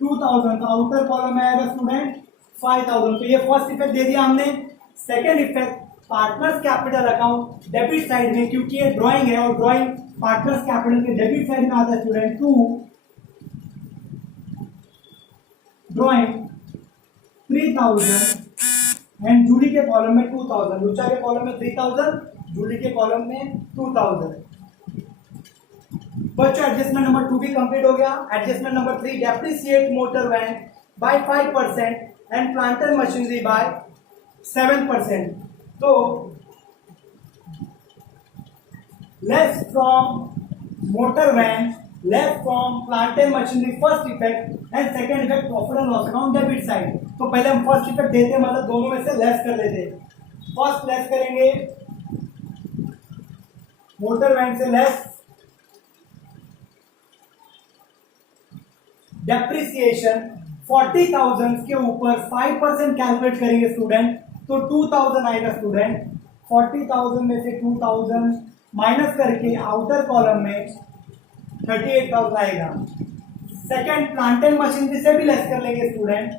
2,000, तो आउटर कॉलम में आएगा स्टूडेंट 5,000। तो ये फर्स्ट इफेक्ट दे दिया हमने। Second effect partners capital account debit side में, क्योंकि ये ड्राइंग है और ड्राइंग पार्टनर्स कैपिटल के डेबिट साइड में आता है student, to drawing 3000 and Julie के कॉलम में 2000, रुचा के कॉलम में 3000, जूली के कॉलम में 2000। बच्चों एडजस्टमेंट नंबर 2 भी कंप्लीट हो गया। Adjustment number 3, depreciate motor van by 5% and plant and machinery by 7%। तो less from motor van, less from plant and machinery first effect and second effect profit and loss account debit side. तो पहले हम first effect देते मतलब दोनों में से less कर लेते। फर्स्ट लेस करेंगे मोटर वैन से लेस डेप्रिसिएशन 40,000 के ऊपर 5% कैलकुलेट करेंगे स्टूडेंट, तो 2000 आएगा स्टूडेंट। 40,000 में से 2000 माइनस करके आउटर कॉलम में 38,000 आएगा। सेकंड प्लांट एंड मशीनरी से भी लेस कर लेंगे स्टूडेंट,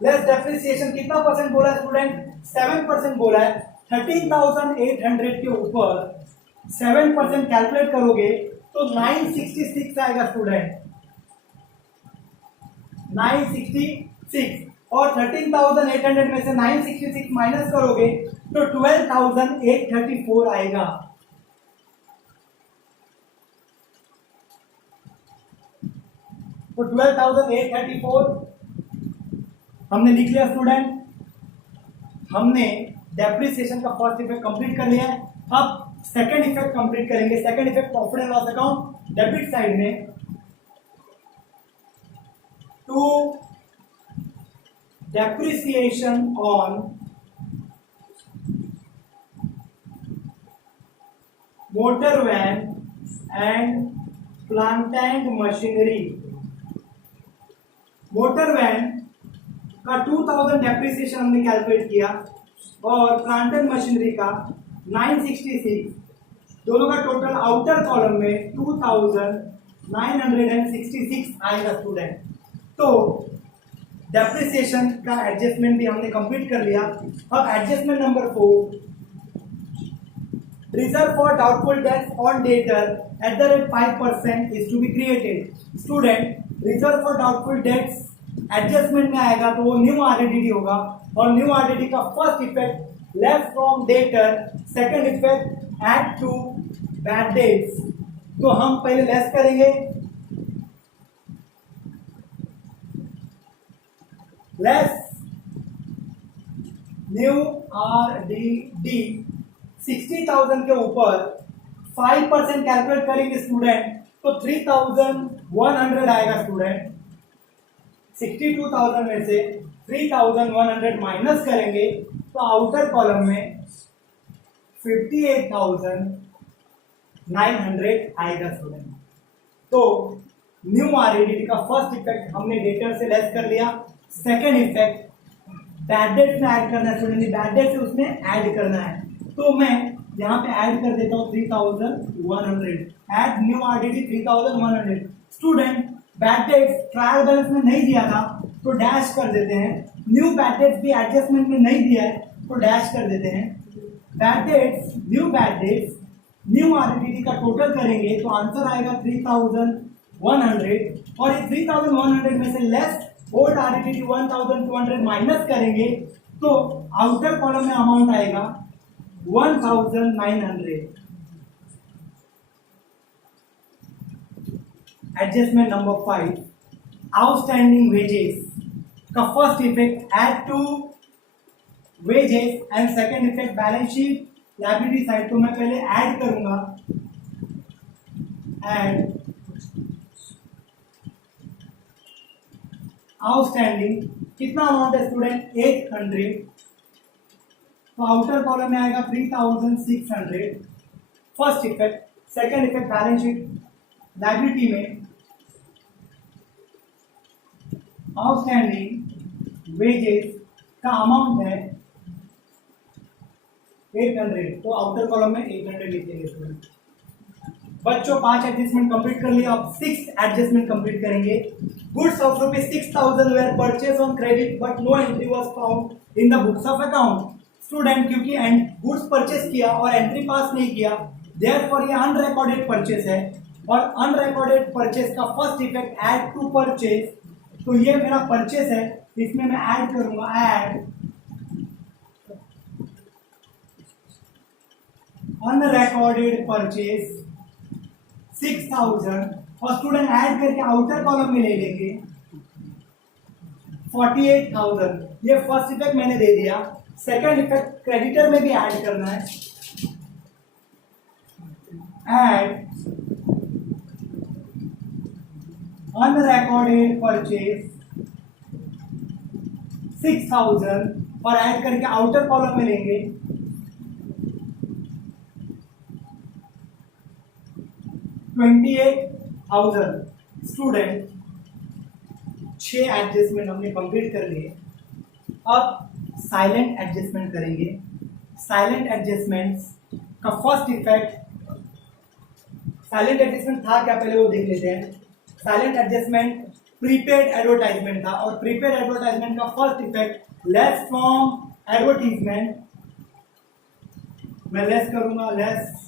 लेस डेप्रिसिएशन कितना परसेंट बोला है स्टूडेंट? 7% बोला है। 13,800 के ऊपर 7% कैलकुलेट करोगे तो 966 आएगा स्टूडेंट, 966। और 13,800 में से 966 माइनस करोगे तो 12,834 आएगा। तो 12,834 हमने लिख लिया स्टूडेंट। हमने डेप्रिसिएशन का फर्स्ट इफेक्ट कंप्लीट कर लिया है। अब सेकंड इफेक्ट कंप्लीट करेंगे। Second effect profit and loss account debit side में, to depreciation on motor van and plant and machinery. Motor van का 2000 डेप्रिसिएशन हमने कैलकुलेट किया और प्लांट एंड मशीनरी का 966, दोनों का टोटल आउटर कॉलम में 2,966 आएगा स्टूडेंट। तो डेप्रिसिएशन का एडजस्टमेंट भी हमने कंप्लीट कर लिया। अब adjustment number 4, reserve for doubtful debts on debtor @ 5% is to be created. Student reserve for doubtful debts adjustment में आएगा तो वो न्यू आरडीडी होगा, और न्यू आरडीडी का first effect less from debtor, second effect add to bad debts. तो हम पहले लेस करेंगे, लेस न्यू आरडीडी 60,000 के ऊपर 5% कैलकुलेट करेंगे स्टूडेंट तो 3,100 आएगा स्टूडेंट। 62,000 में से 3,100 माइनस करेंगे तो आउटर कॉलम में 58,900 आएगा स्टूडेंट। तो न्यू आरडीडी का फर्स्ट इफेक्ट हमने डेटर से लेस कर लिया। सेकेंड इफेक्ट बैड डेट में ऐड करना है स्टूडेंट, बैड डेट से उसमें ऐड करना है। तो मैं यहाँ पे ऐड कर देता हूँ 3,100, add new RDD 3,100। Student bad debts trial balance में नहीं दिया था तो डैश कर देते हैं, न्यू बैड डेट्स भी एडजस्टमेंट में नहीं दिया है तो डैश कर देते हैं। Bad debts, new bad dates, new RDD का टोटल करेंगे तो आंसर आएगा 3,100, और इस 3,100 में से लेस ओल्ड आरडीडी 1,200 माइनस करेंगे तो आउटर कॉलम में अमाउंट आएगा 1,900। एडजस्टमेंट नंबर 5, आउटस्टैंडिंग वेजेस का first effect add to wages and second effect balance sheet liability side. तो मैं पहले ऐड करूंगा, ऐड आउटस्टैंडिंग कितना अमाउंट है स्टूडेंट 800, तो आउटर कॉलम में आएगा 3,600 first effect. Second effect balance sheet liability में आउटस्टैंडिंग वेजेस का अमाउंट है 800, तो आउटर कॉलम में 800 लिखेंगे स्टूडेंट। बच्चों 5 एडजस्टमेंट कंप्लीट कर लिया, अब 6th एडजस्टमेंट कंप्लीट करेंगे। Goods of ₹6,000 were purchase on credit but no entry was found in the books of account. Student क्योंकि गुड्स परचेज किया और एंट्री पास नहीं किया, देयरफॉर ये अनरिकॉर्डेड परचेज है, और अनरिकॉर्डेड परचेज का first effect add to purchase, तो ये मेरा परचेज है, इसमें मैं ऐड करूंगा ऐड अनरिकॉर्डेड परचेज 6,000, और स्टूडेंट ऐड करके आउटर कॉलम में ले लेंगे 48,000। ये फर्स्ट इफेक्ट मैंने दे दिया। सेकंड इफेक्ट क्रेडिटर में भी ऐड करना है, ऐड अनरिकॉर्डेड परचेज 6,000 और ऐड करके आउटर कॉलम में लेंगे 28,000। स्टूडेंट 6 एडजस्टमेंट हमने कंप्लीट कर लिए। अब साइलेंट एडजस्टमेंट करेंगे। साइलेंट एडजस्टमेंट्स का फर्स्ट इफेक्ट, साइलेंट एडजस्टमेंट था क्या पहले वो देख लेते हैं। साइलेंट एडजस्टमेंट प्रीपेड एडवर्टाइजमेंट था, और प्रीपेड एडवर्टाइजमेंट का first effect less from advertisement, मैं लेस करूंगा, लेस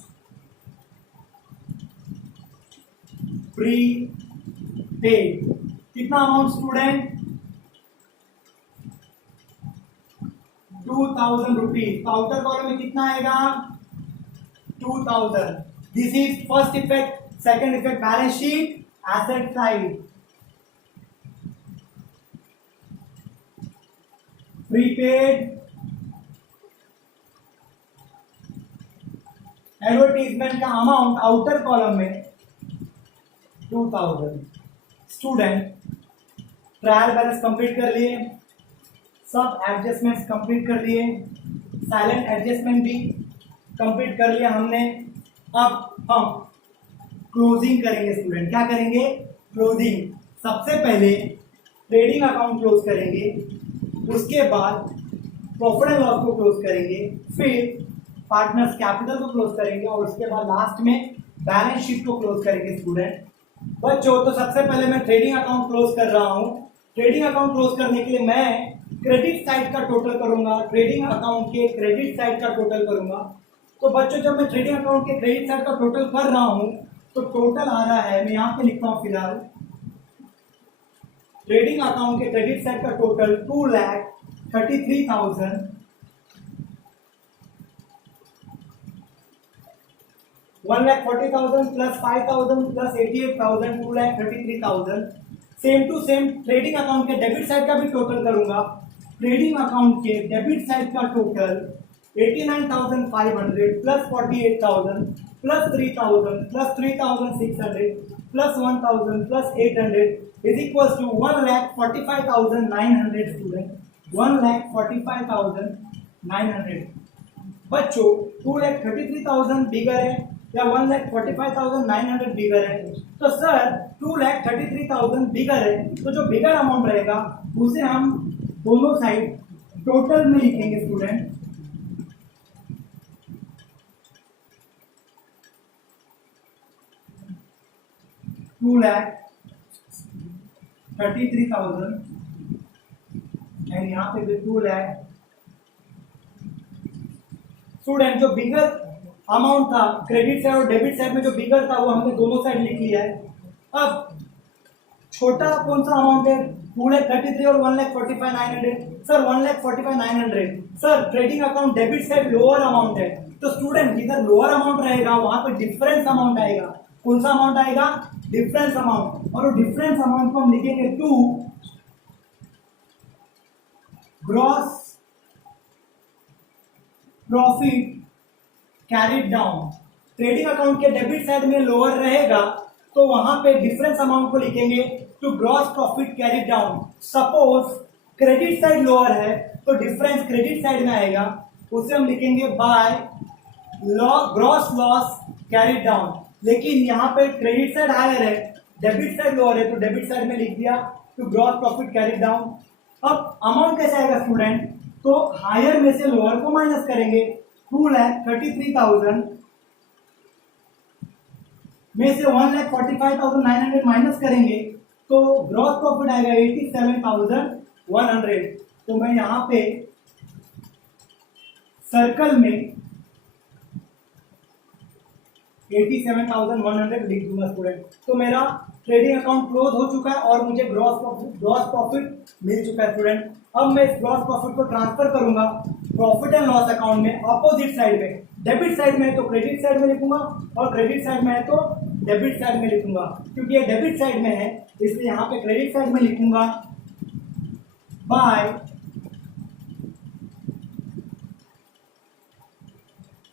प्रीपेड। कितना अमाउंट स्टूडेंट, 2,000 रुपीज। तो आउटर कॉलम में कितना आएगा, 2,000। This is first effect. Second effect balance sheet asset side, prepaid advertisement का अमाउंट आउटर कॉलम में 2,000। स्टूडेंट ट्रायल बैलेंस कंप्लीट कर लिए, सब एडजस्टमेंट्स कंप्लीट कर लिए, साइलेंट एडजस्टमेंट भी कंप्लीट कर लिया हमने। अब हम क्लोजिंग करेंगे। स्टूडेंट क्या करेंगे, क्लोजिंग। सबसे पहले ट्रेडिंग अकाउंट क्लोज करेंगे, उसके बाद प्रॉफिट एंड लॉस को क्लोज करेंगे, फिर पार्टनर्स कैपिटल को क्लोज करेंगे, और उसके बाद लास्ट में बैलेंस शीट को क्लोज करेंगे। स्टूडेंट बच्चों, तो सबसे पहले मैं ट्रेडिंग अकाउंट क्लोज कर रहा हूं। ट्रेडिंग अकाउंट क्लोज करने के लिए मैं क्रेडिट साइड का टोटल करूंगा, ट्रेडिंग अकाउंट के क्रेडिट साइड का टोटल करूंगा। तो बच्चों, जब मैं ट्रेडिंग अकाउंट के क्रेडिट साइड का टोटल कर रहा हूं, तो टोटल आ रहा है, मैं यहां पे लिखता हूं फिलहाल, ट्रेडिंग अकाउंट के क्रेडिट साइड का total 2,33,000, 1,40,000 plus 5,000 plus 88,000, 2,33,000। Same to same trading account के डेबिट साइड का भी टोटल करूंगा। ट्रेडिंग अकाउंट के डेबिट साइड का total 89,500 plus 48,000 plus 3,000 plus 3,600 plus 1,000 plus 800 is equal to 1,45,900। Student 1,45,900। बच्चों 2,33,000 बिगर है या 1,45,900 बिगर है? तो सर 2,33,000 बिगर है, तो जो बिगर अमाउंट रहेगा उसे हम दोनों साइड टोटल में लिखेंगे। स्टूडेंट 2,33,000 एंड यहाँ पे भी 2 लाख। स्टूडेंट जो बिगर अमाउंट था क्रेडिट साइड और डेबिट साइड में, जो बिगर था वो हमने दोनों साइड लिख लिया है। अब छोटा कौन सा अमाउंट है, 2,33,000 और 1,45,900। Sir 1,45,900 sir trading account debit side lower amount है, तो स्टूडेंट जिधर लोअर अमाउंट रहेगा वहां पर डिफरेंस अमाउंट आएगा। कौन सा अमाउंट आएगा, डिफरेंस अमाउंट, और वो डिफरेंस अमाउंट को हम लिखेंगे to gross profit carried down. Trading account के डेबिट साइड में लोअर रहेगा तो वहां पे डिफरेंस अमाउंट को लिखेंगे to gross profit carried down. Suppose credit side lower है तो डिफरेंस क्रेडिट साइड में आएगा, उसे हम लिखेंगे by gross loss carried down. लेकिन यहाँ पे क्रेडिट साइड हायर है, डेबिट साइड लोअर है, तो डेबिट साइड में लिख दिया to gross profit carried down. अब अमाउंट कैसे आएगा स्टूडेंट, तो हायर में से लोअर को माइनस करेंगे। 2,33,000 में से 1,45,900 माइनस करेंगे तो ग्रॉस प्रॉफिट आएगा 87,100। तो मैं यहां पे सर्कल में 87,100 लिख दूंगा स्टूडेंट। तो मेरा ट्रेडिंग अकाउंट क्लोज हो चुका है और मुझे ग्रॉस प्रॉफिट मिल चुका है स्टूडेंट। अब मैं इस ग्रॉस प्रॉफिट को ट्रांसफर करूंगा प्रॉफिट एंड लॉस अकाउंट में अपोजिट साइड में। डेबिट साइड में है तो क्रेडिट साइड में लिखूंगा और क्रेडिट साइड में है तो डेबिट साइड में लिखूंगा। क्योंकि ये डेबिट साइड में है इसलिए यहां पे क्रेडिट साइड में लिखूंगा by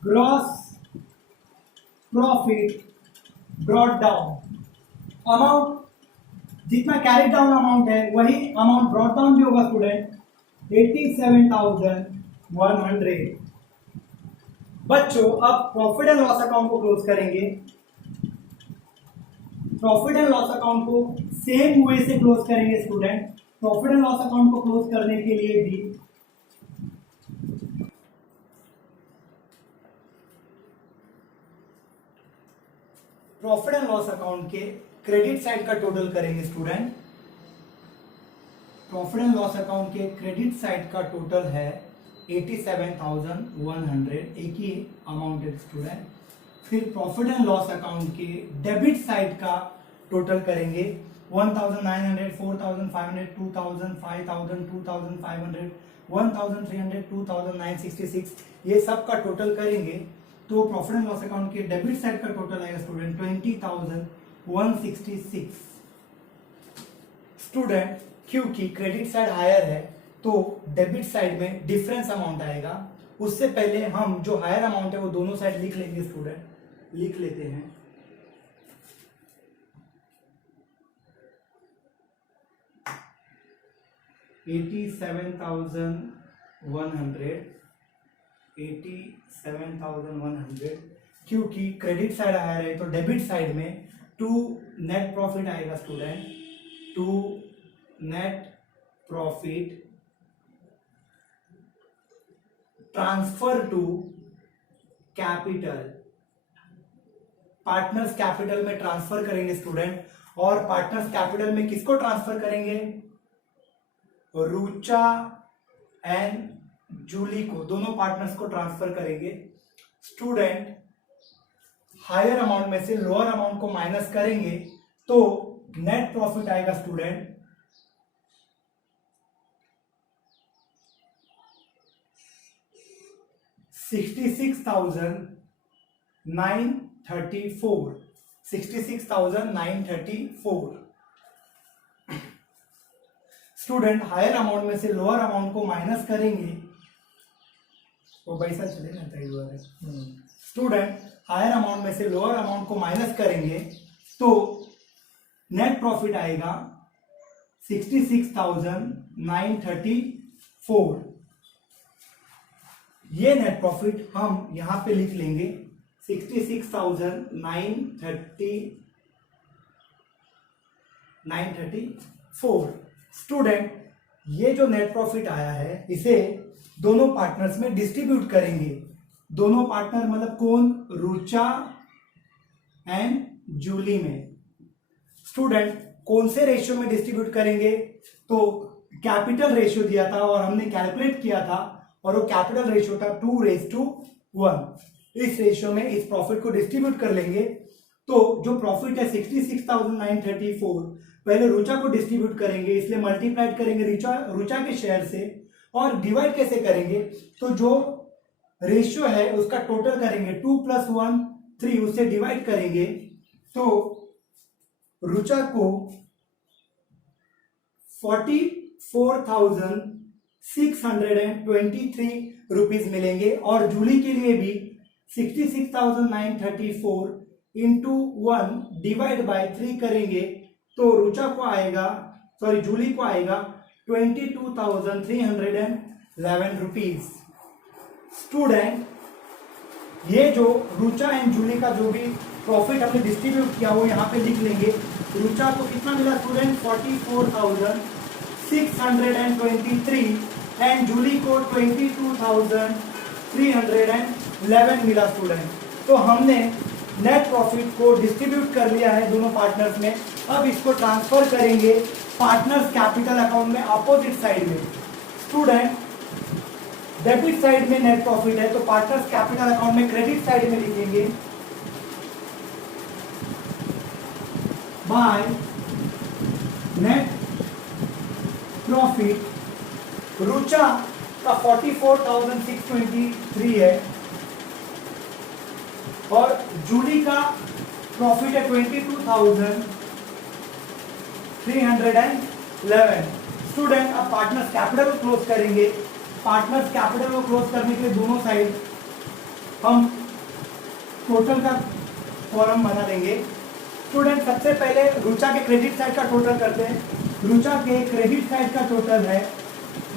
gross profit brought down. Amount जितना कैरी डाउन अमाउंट है वही अमाउंट ब्रॉट डाउन भी होगा स्टूडेंट 87,100। बच्चों अब प्रॉफिट एंड लॉस अकाउंट को क्लोज करेंगे। प्रॉफिट एंड लॉस अकाउंट को सेम वे से क्लोज करेंगे student. Profit and loss account को क्लोज करने के लिए भी प्रॉफिट एंड लॉस अकाउंट के क्रेडिट साइड का टोटल करेंगे student. Profit and loss account के क्रेडिट साइड का टोटल है 87,100, एक ही अमाउंट है स्टूडेंट। फिर प्रॉफिट एंड लॉस अकाउंट के डेबिट साइड का टोटल करेंगे 1,900, 4,500, 2,000, 5,000, 2,500, 1,300, 2,966 ये सब का टोटल करेंगे तो प्रॉफिट एंड लॉस अकाउंट के डेबिट साइड का टोटल आएगा स्टूडेंट 20,166। स्टूडेंट क्योंकि क्रेडिट साइड हायर है तो डेबिट साइड में डिफरेंस अमाउंट आएगा। उससे पहले हम जो हायर अमाउंट है वो दोनों साइड लिख लेंगे स्टूडेंट। लिख लेते हैं 87,100 क्योंकि क्रेडिट साइड हायर है तो डेबिट साइड में टू नेट प्रॉफिट आएगा student. To net profit transfer to capital, partners capital में ट्रांसफर करेंगे स्टूडेंट। और पार्टनर्स कैपिटल में किसको ट्रांसफर करेंगे? रुचा एंड जूली को, दोनों पार्टनर्स को ट्रांसफर करेंगे। स्टूडेंट हायर अमाउंट में से लोअर अमाउंट को माइनस करेंगे तो नेट प्रॉफिट आएगा स्टूडेंट 66,934। 66,934। स्टूडेंट हायर अमाउंट में से लोअर अमाउंट को माइनस करेंगे वो पैसा चले ना है। स्टूडेंट हायर अमाउंट में से लोअर अमाउंट को माइनस करेंगे तो नेट प्रॉफिट आएगा 66,934। ये नेट प्रॉफिट हम यहां पे लिख लेंगे 66,934। स्टूडेंट ये जो नेट प्रॉफिट आया है इसे दोनों पार्टनर्स में डिस्ट्रीब्यूट करेंगे। दोनों पार्टनर मतलब कौन? रुचा एंड जूली में। स्टूडेंट कौन से रेशियो में डिस्ट्रीब्यूट करेंगे? तो कैपिटल रेशियो दिया था और हमने कैलकुलेट किया था और वो कैपिटल रेशियो था 2:1। इस रेशियो में इस प्रॉफिट को डिस्ट्रीब्यूट कर लेंगे। तो जो प्रॉफिट है 66,934 पहले रुचा को डिस्ट्रीब्यूट करेंगे इसलिए मल्टीप्लाइड करेंगे रुचा के शेयर से। और डिवाइड कैसे करेंगे? तो जो रेशियो है उसका टोटल करेंगे 2 + 1 3 उससे डिवाइड करेंगे तो रुचा को 44,623 रुपीज मिलेंगे और जूली के लिए भी 66,934 इंटू 1 डिवाइड बाय 3 करेंगे तो रुचा को आएगा जूली को आएगा 22,311 रुपीज। स्टूडेंट ये जो रुचा एंड जूली का जो भी प्रॉफिट हमने डिस्ट्रीब्यूट किया वो यहाँ पे लिख लेंगे। रुचा को कितना मिला स्टूडेंट? 44,623 एंड जूली को 22,311 मिला स्टूडेंट। तो हमने नेट प्रॉफिट को डिस्ट्रीब्यूट कर लिया है दोनों पार्टनर्स में। अब इसको ट्रांसफर करेंगे पार्टनर्स कैपिटल अकाउंट में अपोजिट साइड में। स्टूडेंट, डेबिट साइड में नेट प्रॉफिट है तो पार्टनर्स कैपिटल अकाउंट में क्रेडिट साइड में लिखेंगे बाय नेट प्रॉफिट। रुचा का 44,623 है और जूली का प्रॉफिट है 22,311। स्टूडेंट, अब पार्टनर्स कैपिटल को क्लोज करेंगे। पार्टनर्स कैपिटल को क्लोज करने के लिए दोनों साइड हम टोटल का फॉर्म बना देंगे। स्टूडेंट, सबसे पहले रुचा के क्रेडिट साइड का टोटल करते हैं। रुचा के क्रेडिट साइड का टोटल है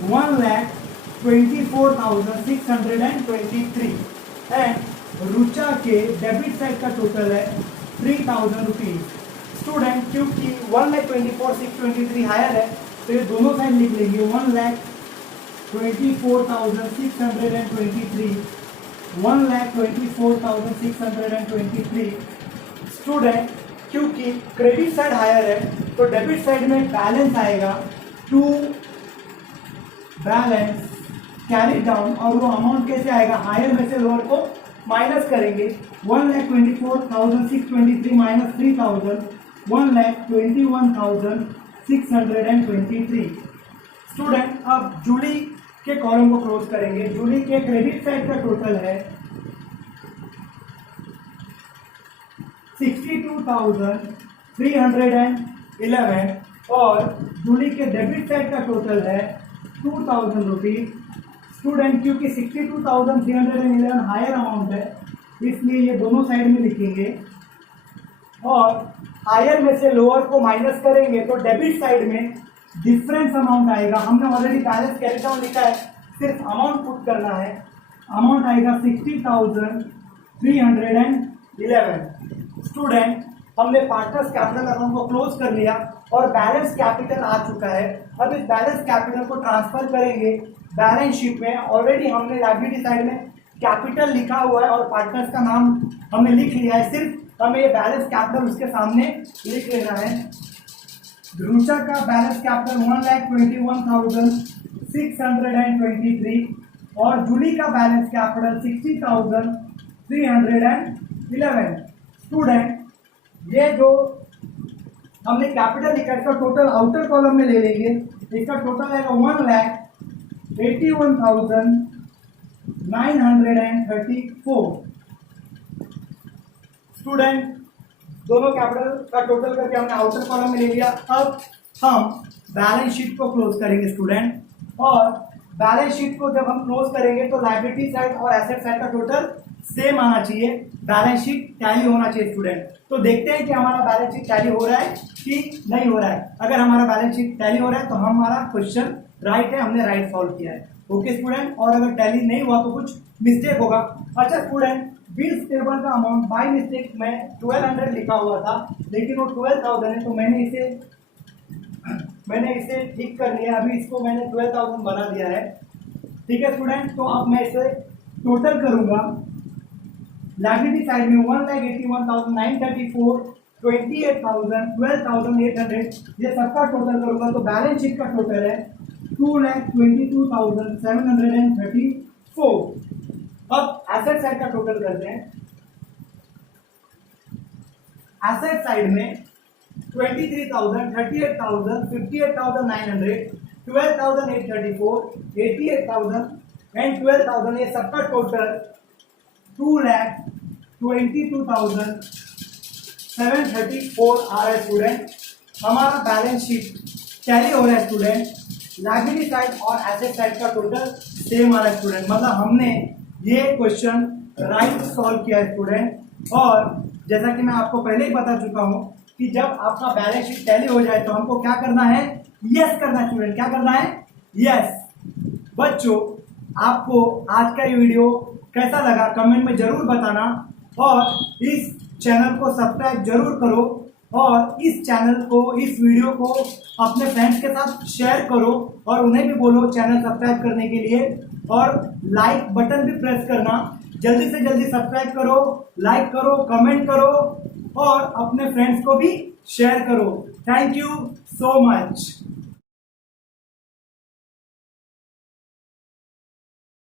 1,24,623 एंड रुचा के डेबिट साइड का टोटल है 3,000 रुपीज। स्टूडेंट, क्योंकि 1,24,623 हायर है तो ये दोनों साइड लिख लेंगे 1,24,623 1,24,623। स्टूडेंट, क्योंकि क्रेडिट साइड हायर है तो डेबिट साइड में बैलेंस आएगा टू बैलेंस कैरी डाउन, और वो अमाउंट कैसे आएगा, हायर में से लोअर को माइनस करेंगे। 1,24,623 माइनस 3,000 1,21,623। स्टूडेंट, अब जूली के कॉलम को क्लोज करेंगे। जूली के क्रेडिट साइड का टोटल है 62,311 और जूली के डेबिट साइड का टोटल है 2,000 रुपीज। स्टूडेंट, क्योंकि 62,311 हायर अमाउंट है इसलिए ये दोनों साइड में लिखेंगे और हायर में से लोअर को माइनस करेंगे तो डेबिट साइड में डिफरेंस अमाउंट आएगा। हमने ऑलरेडी बैलेंस कैरी डाउन लिखा है, सिर्फ अमाउंट पुट करना है। अमाउंट आएगा 60,311। स्टूडेंट, हमने पार्टनर्स कैपिटल अकाउंट को क्लोज कर लिया और बैलेंस कैपिटल आ चुका है। अब इस बैलेंस कैपिटल को ट्रांसफर करेंगे बैलेंस शीट में। ऑलरेडी हमने लायबिलिटी साइड में कैपिटल लिखा हुआ है और पार्टनर्स का नाम हमने लिख लिया है, सिर्फ हमें ये बैलेंस कैपिटल उसके सामने लिख लेना है। रुचा का बैलेंस कैपिटल 1,21,623 और जूली का बैलेंस कैपिटल 60,311। स्टूडेंट, ये जो हमने कैपिटल लिखा है इसका टोटल आउटर कॉलम में ले लेंगे। इसका टोटल आएगा 1,81,934। स्टूडेंट, दोनों कैपिटल का टोटल करके हमने आउटर कॉलम में ले लिया। अब हम बैलेंस शीट को क्लोज करेंगे स्टूडेंट, और बैलेंस शीट को जब हम क्लोज करेंगे तो लायबिलिटी साइड और एसेट साइड का टोटल सेम आना चाहिए, बैलेंस शीट टैली होना चाहिए। स्टूडेंट, तो देखते हैं कि हमारा बैलेंस शीट टैली हो रहा है कि नहीं हो रहा है। अगर हमारा बैलेंस शीट टैली हो रहा है तो हमारा क्वेश्चन राइट है, हमने राइट सॉल्व किया है। ओके स्टूडेंट, और अगर टैली नहीं हुआ तो कुछ मिस्टेक होगा। अच्छा स्टूडेंट, बिल्स पेबल का अमाउंट बाय मिस्टेक में 1200 लिखा हुआ था, लेकिन वो 12,000 है तो मैंने इसे ठीक कर लिया। अभी इसको मैंने 12,000 बना दिया है। ठीक है स्टूडेंट, तो अब मैं इसे टोटल करूंगा। लायबिलिटी साइड में 1,81,934, 28,000, 12,800, ये सबका टोटल करूंगा तो बैलेंस शीट का टोटल है 2,22,734। अब एसेट साइड का टोटल करते हैं। एसेट साइड में 23,000, 38,000, 58,900, 12,834, 88,000 एंड 12,000, ये सबका टोटल 2,22,734 आ रहा है। स्टूडेंट, हमारा बैलेंस शीट टैली हो रहा है। स्टूडेंट, लायबिलिटी साइड और एसेट साइड का टोटल सेम आ रहा है। स्टूडेंट, मतलब हमने ये क्वेश्चन राइट सॉल्व किया है। स्टूडेंट, और जैसा कि मैं आपको पहले ही बता चुका हूं कि जब आपका बैलेंस शीट टैली हो जाए तो हमको क्या करना है, यस करना है। स्टूडेंट, क्या करना है, यस। बच्चों, आपको आज का ये वीडियो कैसा लगा कमेंट में जरूर बताना, और इस चैनल को सब्सक्राइब जरूर करो, और इस चैनल को, इस वीडियो को अपने फ्रेंड्स के साथ शेयर करो और उन्हें भी बोलो चैनल सब्सक्राइब करने के लिए, और लाइक बटन भी प्रेस करना जल्दी से जल्दी सब्सक्राइब करो, लाइक करो, कमेंट करो और अपने फ्रेंड्स को भी शेयर करो। Thank you so much.